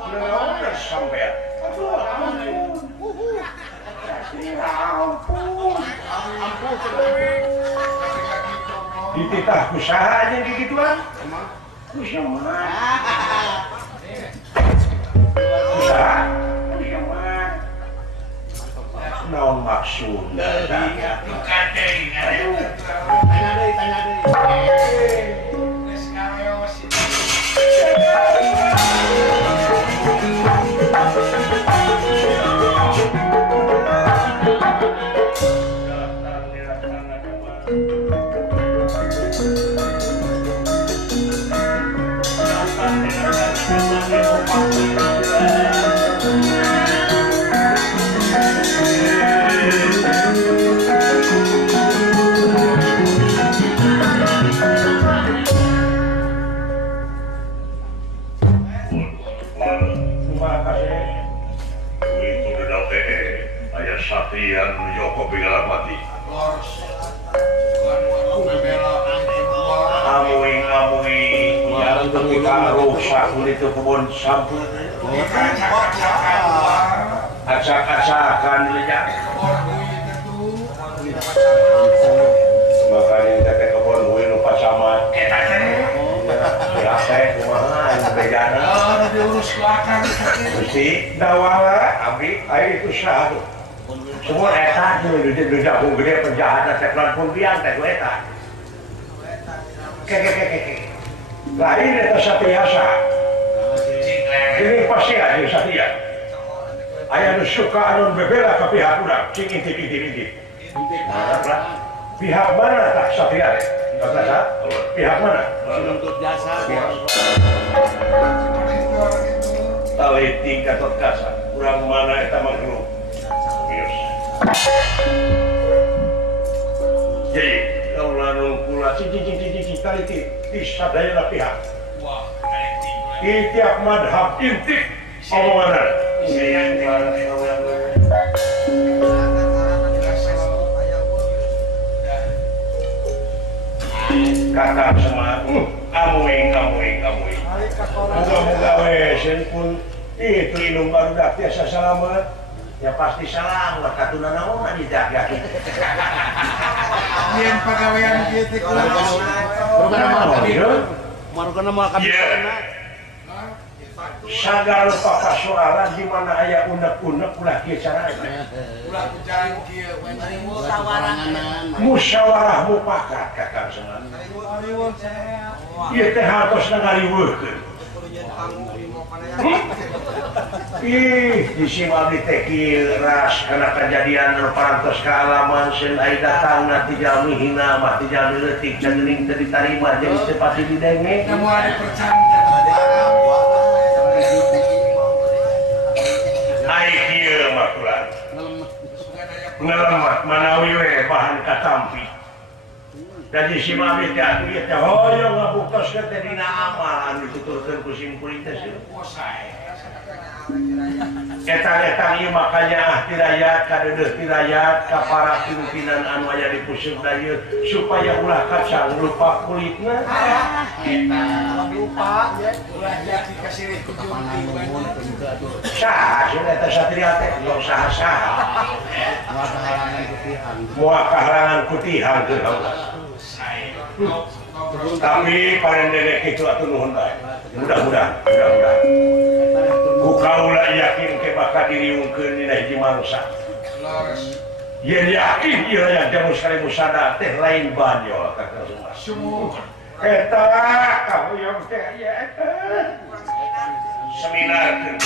Udah sampai. Aduh, ampun. Dititah usaha aja gituan. Usaha. Naon maksudna? Bukan deui. Tanya deui. Geus ngaweos. Satrian Yoko Bigalamati. Amuing yang ketika rusak itu kebun sampul. Acak-acakan lejak. Makanya kita kebun hui lupa sama. Ya teh kumaha anu bedana. Diurus belakang. Mesti dawala abdi air itu sah. Semua eta dulu jago gede penjahat teh pelan pembian teh eta. Keke. Lain eta satiasa. Ini pasti aja satia. Aya nu suka anu bebela ka pihak urang, cing intip-intip. Pihak mana tak satia teh? Kata pihak mana? Menuntut jasa. Tali tingkat kasa. Urang mana eta makhluk? Jadi kalau nungkula cici kali di sadaya pihak. Di tiap madhab intik omongan. Kakak sama amuing. Moga-moga wesen pun itu ilmu baru dah biasa selamat. Ya pasti salah, katuna naon dijagaki. Yang pegawaian gitu kelas. Marugana mah kan. Sagala papasoalan di mana aya unek-unek ulah kieu carana. Ulah kujaring kieu Musyawarah mufakat kakang semua. Ieu teh hartos ngariweukeun. Ih, disimal di teh ras karena kejadian anu parantos kaalaman sen ai datangna ti jalmi hina mah ti jalmi leutik dan geuning teu ditarima jeung teu pati didenge. Kamu ada percanda. Ai kieu mah kulan. Ngelemat manawi we bahan katampi. Jadi si mami teh atuh ieu teh hoyong ngabuktoskeun teh dina amal anu dituturkeun ku sim kuring teh. Eta-eta ieu makanya tirayat kadeudeut tirayat ka para pimpinan anu aya di puseur ieu supaya ulah kacang lupa kulitna. Eta lupa ya. Ulah jadi kasirih ku junti. Saha cenah eta satria teh yo saha-saha. Moal kahalangan kutihan teu. Tapi parendene kitu atuh nuhun bae. Mudah-mudahan. Ukaula yakin ke bakal diriungkeun dina hiji mangsa. Yen yakin ieu aya jamu sekali musada teh lain banyo kakang semua. Eta kahuyung teh aya eta. Seminarkeun.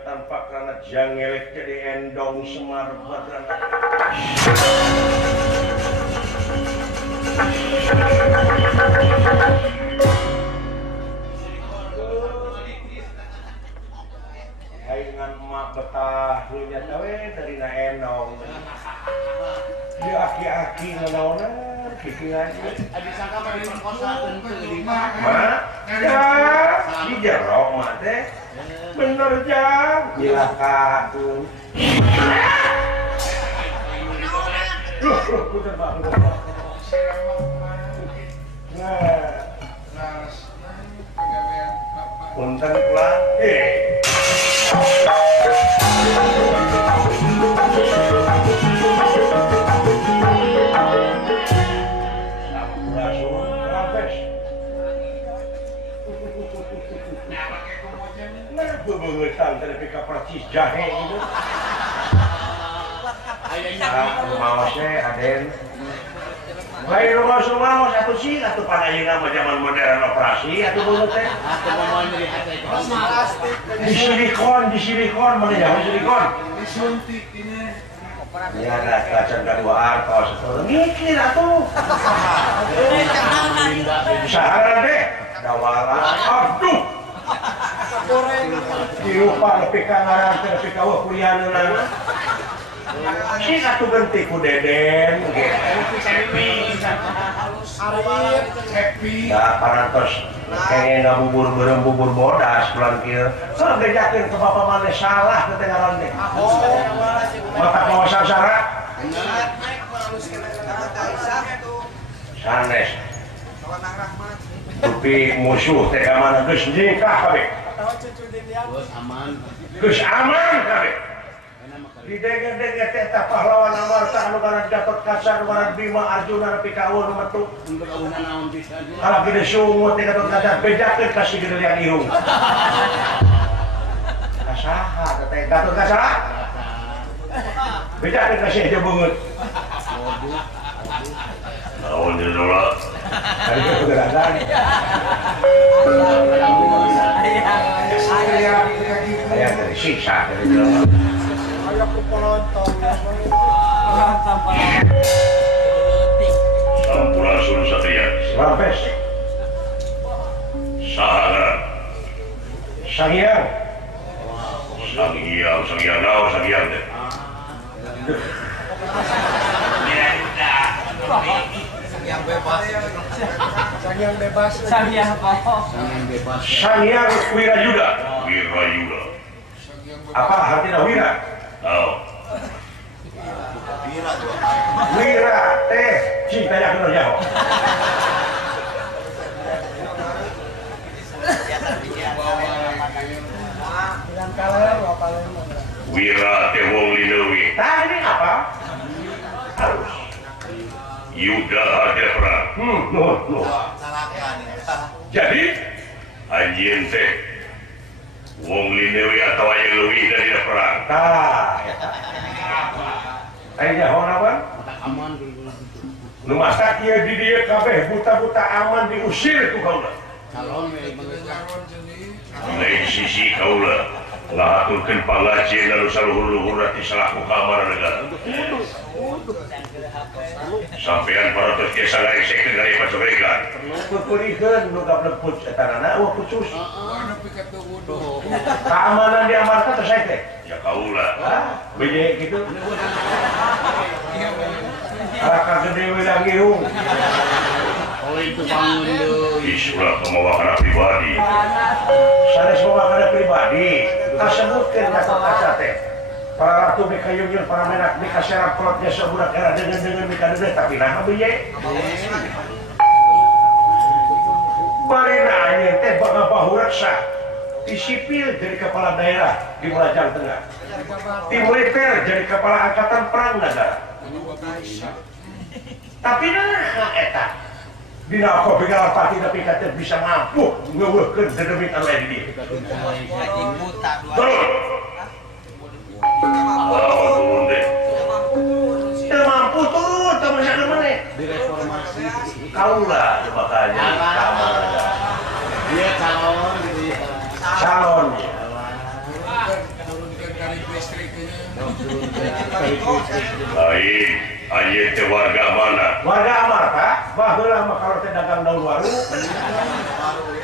Tanpa karena jangelek jadi endong semar badan. Haingan emak betah lunya tawe dari na endong. Dia aki-aki nganaonan pikiran. Adi sangka mah diperkosa teu di Mak, ya di jero mah teh. Bener jang gila kakun udah bangun punten pulang bebengetan terpika percis jahe gitu. Maosnya Aden. Lain rumah satu sih, atau panayuna mah zaman modern operasi, atau beungeut teh. Di silikon mana jauh silikon? Disuntik ini. Ya ada kacan kedua artos. Mikir atuh. Sahara deh. Dawala. Aduh. Dirupa lebih ka ngaran teh lebih ka kulianeuna. Si atuh genti ku Deden happy. Ya parantos kenge ngabubur beureum bubur bodas bulan kieu. Sok bejakeun ke bapa maneh salah teh ngaran teh. Mata kawasan syarat. Sanes. Tapi musuh teh ka mana geus nikah kabeh. Geus aman kabeh. Di dege-dege teh tah pahlawan amarta anu ngaran Gatot Kaca anu ngaran Bima Arjuna nepi ka eueuh metu. Kalau gede sungut teh Gatot Kaca bejakeun ka si gede liang ihung. Kasaha teh Gatot Kaca? Bejakeun ka si aja beungeut. Naon jadi dola? Tadi ke kegerangan. Ayah dari siksa dari dalam. Ayah ku polontong. Sampurasun Satria. Rampes. Sahara. Sangyang. Sangyang naon Sangyang teh. Sangyang bebas. Sangyang Wirayuda. Wirayuda. Apa artinya wira? Tahu. Wira teh cinta yang kenal jauh. Dengan kalian lokalen. Wira teh wong leuwih. Nah ini apa? Harus. Yuda hade perang. No. Jadi Anjeun teh wong leuwih atau aya leuwih dari perang. tah. Ayo jahon apa? Nu masak ieu di dieu kabeh buta-buta aman diusir ku kaula. Lain sisi kaula ngaturkeun pangajian anu saluhur-luhur ti salaku keamanan negara. Sampean parantos ge sangaresekeun dari pacobegan. Kukurikeun nu gableput etanana eueuh khusus. Keamanan di amarta teh sae teh. Ya kaula. Hah? Beje gitu. Raka gede we da ngiung. Isura pemawakana pribadi. Sanes mawakana pribadi. Kasebutkeun kata-kata teh. Para ratu mika yungjun para menak mika serap kolot jasa budak era dengan mika dede tapi nah beje. Barina anjeun teh bakal bahurak sah. Di sipil jadi kepala daerah di Mulajang Tengah, di militer jadi kepala angkatan perang negara. Tapi nah eta dina aku bikin pati tapi kata bisa mampu ngeuweuhkeun dedemit anu aya di dieu. Turun. Turun deh. Teu mampu turun teu bisa kemana? Kaula makanya kamar negara. Dia calon gitu ya. Calon ya. Lain, anjeun teh warga mana? Warga Amarta, baheula mah kalau teh dagang daun waru.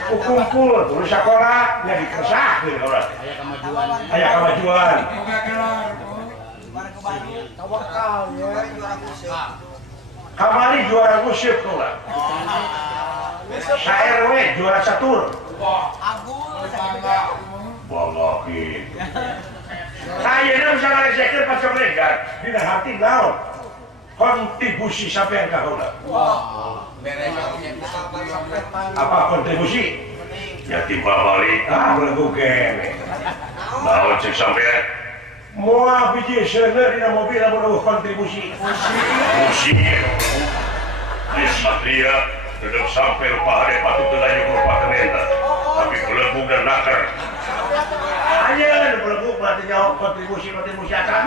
Kumpul tuh sekolah nya dikersahkeun kaula. Aya kemajuan. Tawakal ya. Kamari juara gusip kaula. Sa-RW juara catur. Banggakeun. Ayeuna bisa ngaresekeun pacobegan dina hati naon? Kontribusi sampean ka kaula. Apa kontribusi? Yatim babalik. Belegu kene. Naon cek sampean? Moal biji seuneu dina mobil lamun kontribusi. Musiknya. Aya satria dedek sampai rupa hade patut telanjut rupa kenenta. Tapi belegu dan nakar. Ayeuna belegu berarti nyawa kontribusi akan.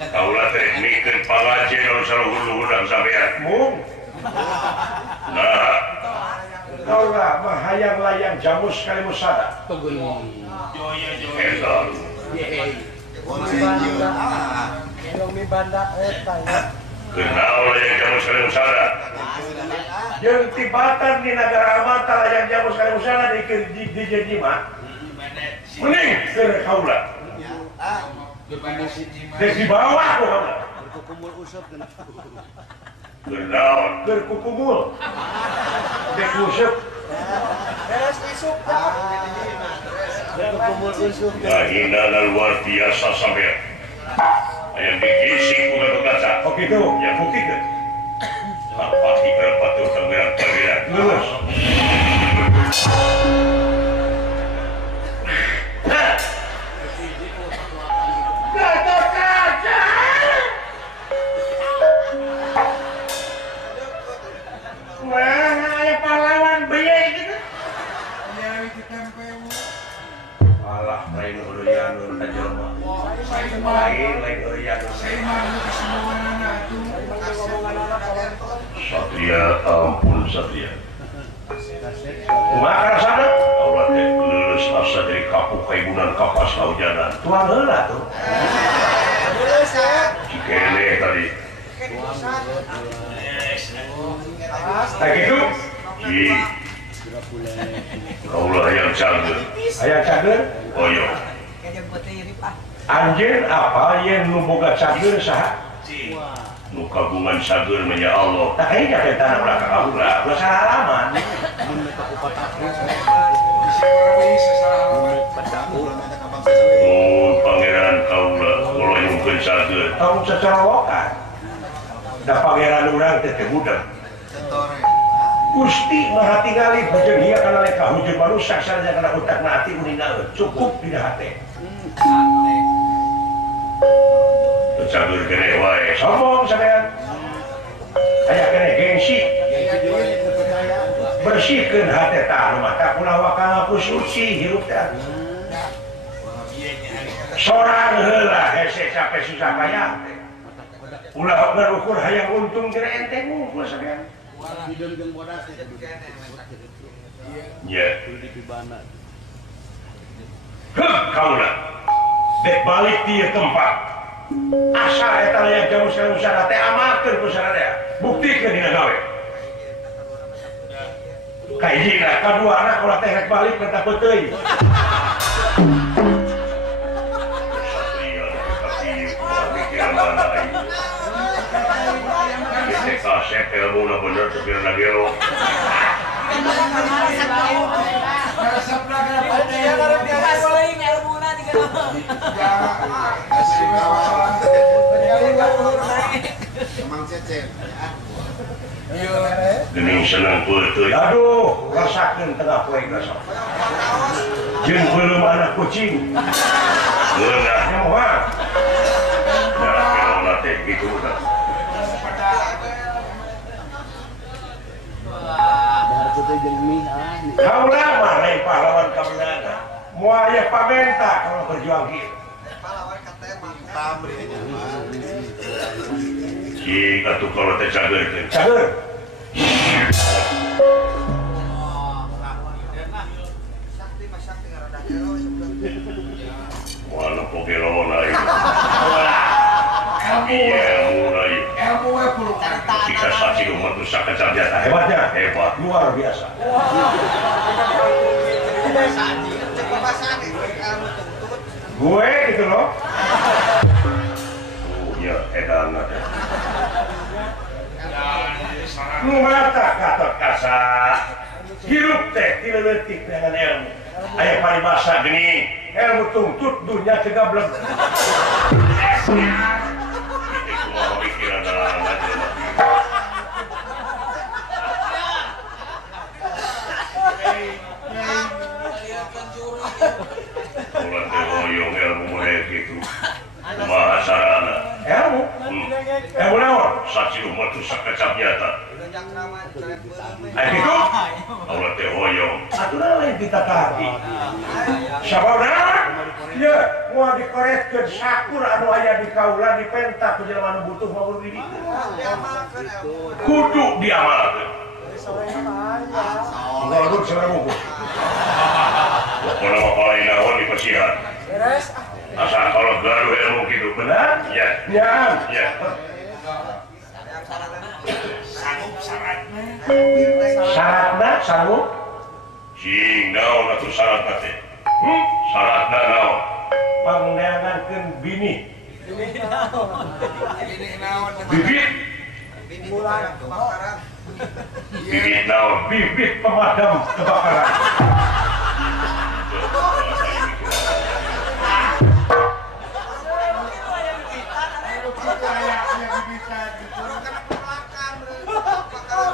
Kaulah teknikeun pangajian anu saluhur-luhurna sampean. Mung Nah, kaula mah hayang layang jamus kalimus sada. eta. Yang di banda eta ya. Kenal yang kamu sering usara. Jeung tibatan di negara Amarta layang jamus kalimus sada di jima. Mending keur kaula. Dek di bawah ku kaula. Kenal. Keur kukumul. Dek useup. Beres isuk ya. Kahinan luar biasa sampean. Ayam digising udah berkaca. Oh gitu. Ya buktikan. Tanpa hikmah patuh sampean panggilan. Lulus. Gatot kaca. Wah, aya pahlawan beye gitu. Alah, lain urian urut jelema. Lain urian. Satria, ampun Satria. Kumaha karasana? Allah teh lulus asa dari kapuk kaibunan kapas kaujanan. Tuang heula tuh. Beres ya. Cikene tadi. Nah gitu. Ji, kaulah yang cager. Aya cager? Oyo. Anjeun apa yang nu boga cager saha? Nu kagungan cager nya Allah. Tah aya teh tanah belakang kaula, ulah halaman. Nun pangeran kaula kula nyungkeun cager. Kamu cocorokan. Da pangeran urang teh teh budak. Gusti Maha tingali beujeun ieu kana leka hujud manusia sareng kana utakna ati uninna cukup dina hate. Cager gede wae. Sombong sampean. Aya kene gengsi. Bersihkeun hate tah nu mata kulawa ka suci hirup teh. Sorang heula hese capek susah payah teh. Ulah ngarukur hayang untung kira enteng ngumpul sampean. Nya. Kaula. Dek balik di tempat. Asa eta layak jamu sareng teh amalkeun ku saradaya. Buktikeun dina gawe. Kahijina, kadua anak ulah teh rek balik minta peuteui. Kasih ilmu bener sekiranya gelo. Gening senang peuteui. Aduh, rasakeun tengah poe rasa. Jeung beuleum anak kucing. Ngeunah Moal. nah kelona teh kitu tah. Kaula mah lain pahlawan kabeunana. Moal aya pamenta kalau berjuang kieu. Cing atuh kalau teh cagerkeun. Cager. Wala pogelona ieu. Iya, mulai. Jika saksi umat usaha kecerdasan Hebatnya, hebat. luar biasa. Gue gitu loh. Ya, edan teh. Mata katot kasa. Hirup teh tileutik dengan ilmu. Aya paribasa geni, ilmu tungtut dunya teu gablek. Itu kumaha pikiran dalam aja. Ulah teh hoyong ilmu moe kitu. Kumaha sarana? Ilmu? Ilmu naon? Saksi umat usaha kecapnyata. Aya kitu? Allah teh hoyong. Aturan lain ditatati. Sababna? Ya, moal dikoreskeun sakur anu aya di kaula dipenta ku jelema anu butuh maupun di dieu. Kudu diamalkeun. Ngorok sabaraha buku. Pokona mah palain naon di pasihan. Asal kalau garu ilmu kitu benar? Ya. Ya. Ya. Syaratna sanggup? Cing naon atuh syaratna teh? Syaratna naon? Pangandankeun bini. Bibit. Bibit naon? Bibit pemadam kebakaran.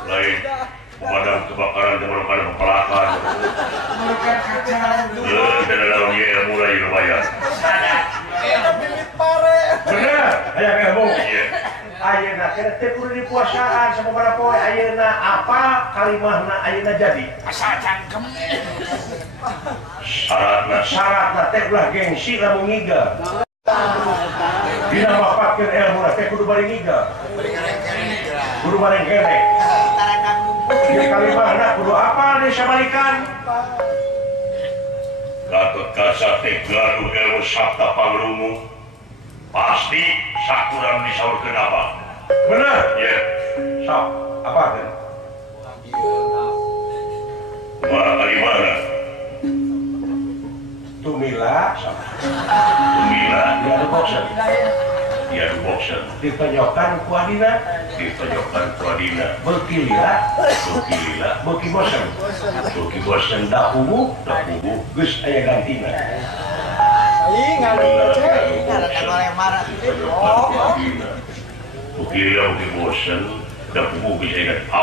Lain pemadam kebakaran teh merupakan pepelakan. Dan dalam ilmu lain lumayan. Bener, aya ilmu. Iya. Ayeuna teh teh kudu dipuasaan sababaraha poe ayeuna apa kalimahna ayeuna jadi. Syaratna teh ulah gengsi lamun ngiga. Dina mapatkeun ilmu teh kudu bari ngiga. Kudu bari kene. Ieu kalimahna kudu apa disabalikan? Gatot kaca teh gaduh ilmu sabta pangrungu. Pasti sakurang disaurkeun apa? Bener. Ya. Sok, apa kan? Kali mana? Tumila sama Tumila, dia ada boxer dia ada boxer. ditonyokan ku adina Ditonjokkan ku adina. beuki lila Beuki lila, beuki bosen beuki bosen. da kubu geus aya gantina Aing ngaruh cek. Ditonjokkan ku adina. Beuki lila, beuki bosen. Da kubu geus aya gantina.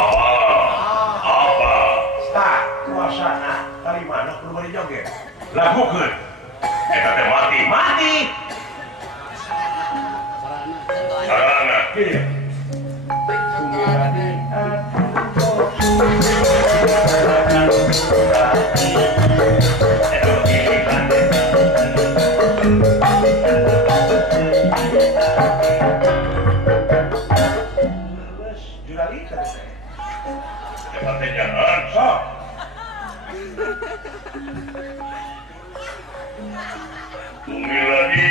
Apa? tak kuasana kali mana kudu bari joget lagukeun Eta teh mati. Sarana. kieu tumila di Eta beuki lila. geus juralita teh Eta teh jangan. sok Tumila di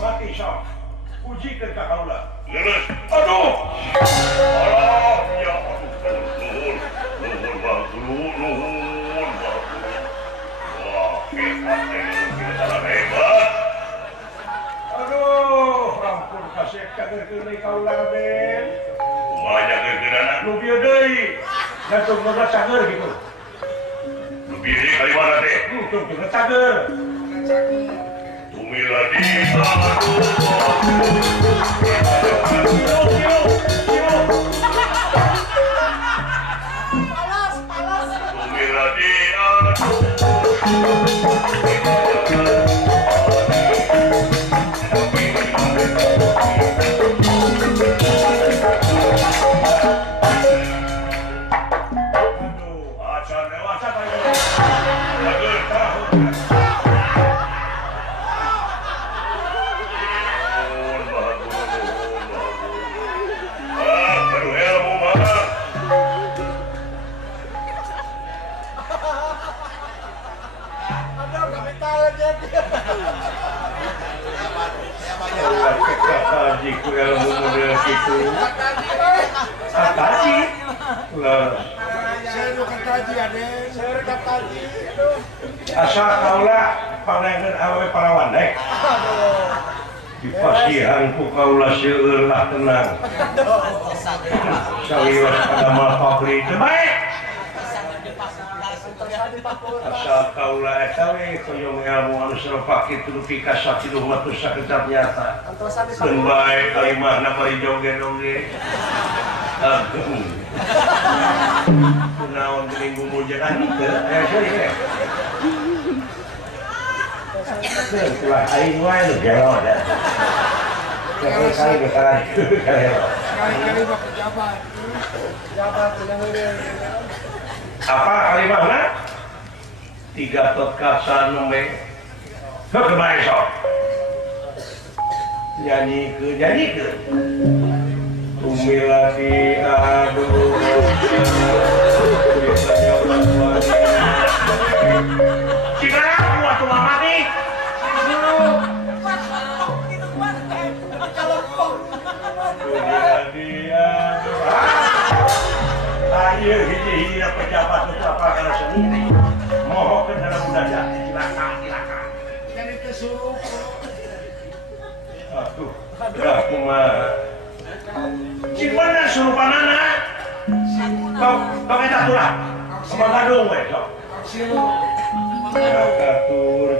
mati sok pujikeun ka kaula Lulus. aduh Allah, ya nuhun. Nuhun bah. Wah, hebat teh salah hebat. aduh ampun kasih kageurkeun deui kaula Ben Kumaha geurkeunana? nu bieu deui gantung geus cager gitu Nu biri kali mana teh? tuh geus cager Tumila di Tumila di aduh acan dewasa bae Cager. tahu Nuhun bah, nuhun. Baru ilmu mah. Aduh, kami tahu jadi. kaji ku ilmu model gitu kaji lah Saya nu kataji ade, saya kataji. Aduh. asal kaula panengeun awe parawandek Aduh. di pasihan ku kaula seueur lah tenang saliwas agama pabrik teu bae asal kaula eta we koyong ilmu anu serupa kitu nepi ka sakitu matus sakecap nyata Antosan di keun bae kalimahna bari joget-joget agung kunaon geuning gumujeun teu aya seuih we Lah aing wae nu gelo da. Kali bekalan gelo. Kali-kali mah pejabat. jabat yang ini. Apa kalimahna? 3 podcast nembe. Heuh kebae sok. Nyanyi ke. Tumila di aduh. Cina buat tua mati. Tumila di aduh. Ayo hiji pejabat itu apa kalau seni. Mohon ke dalam budaya. Silakan. Jadi kesuruh. Aduh, dah kumaha. Gimana surupanana? Kau eta tulah. Sama gadung we sok. Silu. Katur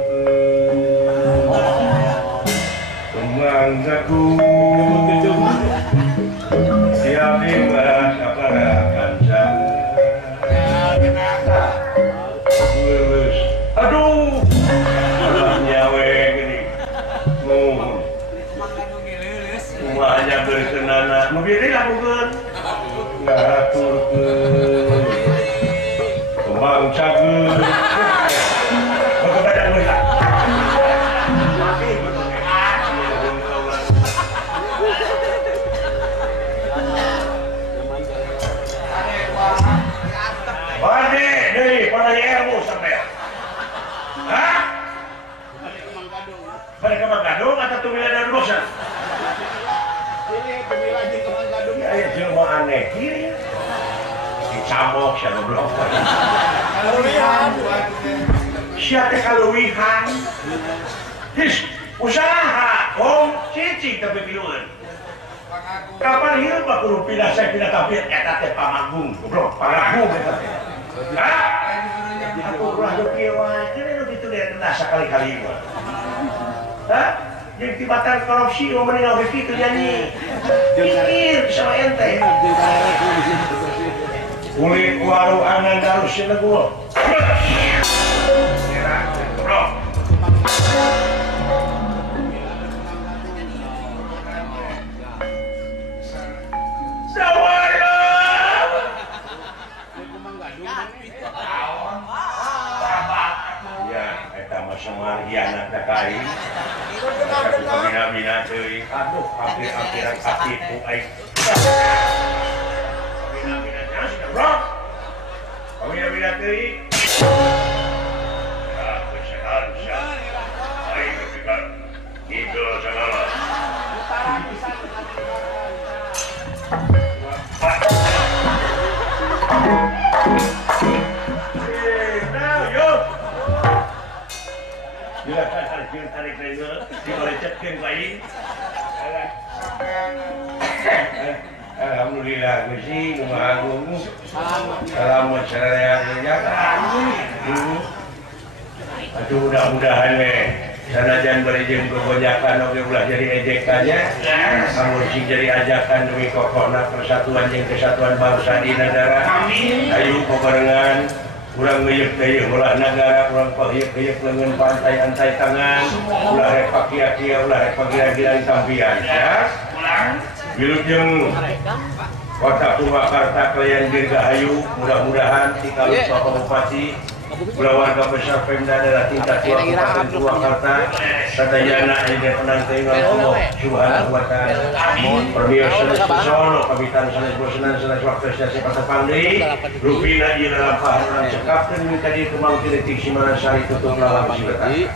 kembang jagung siap imbas apara kancang lulus aduh alah nyawe gini nuhun kumanya berkenana nu biri lakukeun ngaturkeun kembang cageung kepada mereka. Bade, deh, pada ilmu sampai. Hah? goblok. Kaluwihan. Siapa kaluwihan? His usaha, om cicing tapi piluan. Kapan hidup aku kudu pindah saya pindah tapi eta teh pamagung, goblok, pamagung eta teh. Hah? Aku ulah kieu wae, kenapa kitu dia kena sakali-kali mah. Hah? Jadi tibatan korupsi mau meninggal kitu nyanyi. Pikir sama ente. Kulit warung angan darus senegul. Goblok. Semua hianat dakai. Bina-bina teuing. Aduh, hampir-hampiran katipu aing. Bina-bina nya bro. Bina-bina teuing. Ya, kesehan sia. Aing kepikan. Itu segala. Tarik lagi, dibalecetkeun ku aing. Alhamdulillah Gusti, nu Maha Agung. Selamat sararea Aduh, mudah-mudahan we sanajan bari jeung gogojakan oge ulah jadi ejekannya. Samun sing jadi ajakan demi kokohna persatuan jeung kesatuan bangsa di negara. Amin. Ayo pabarengan urang ngeuyeuk deui ulah negara, urang pahieup-hieup leungeun pantai antai tangan, ulah rek pakia-kia, ulah rek pagira-gira tampian ya. Wilujeng Kota Purwakarta kalian dirgahayu, mudah-mudahan si Kalupah Bupati, ulah warga besar Pemda daerah tingkat Kabupaten Purwakarta, sadayana aya penang teuing Allah Subhanahu wa taala. Permios sanes Solo, kabitan sanes bosenan sanes waktu stasiun Patepang deui, rupina ieu lampahan urang cekapkeun minta di kemang kritik Simanasari tutup lalang Ciletak.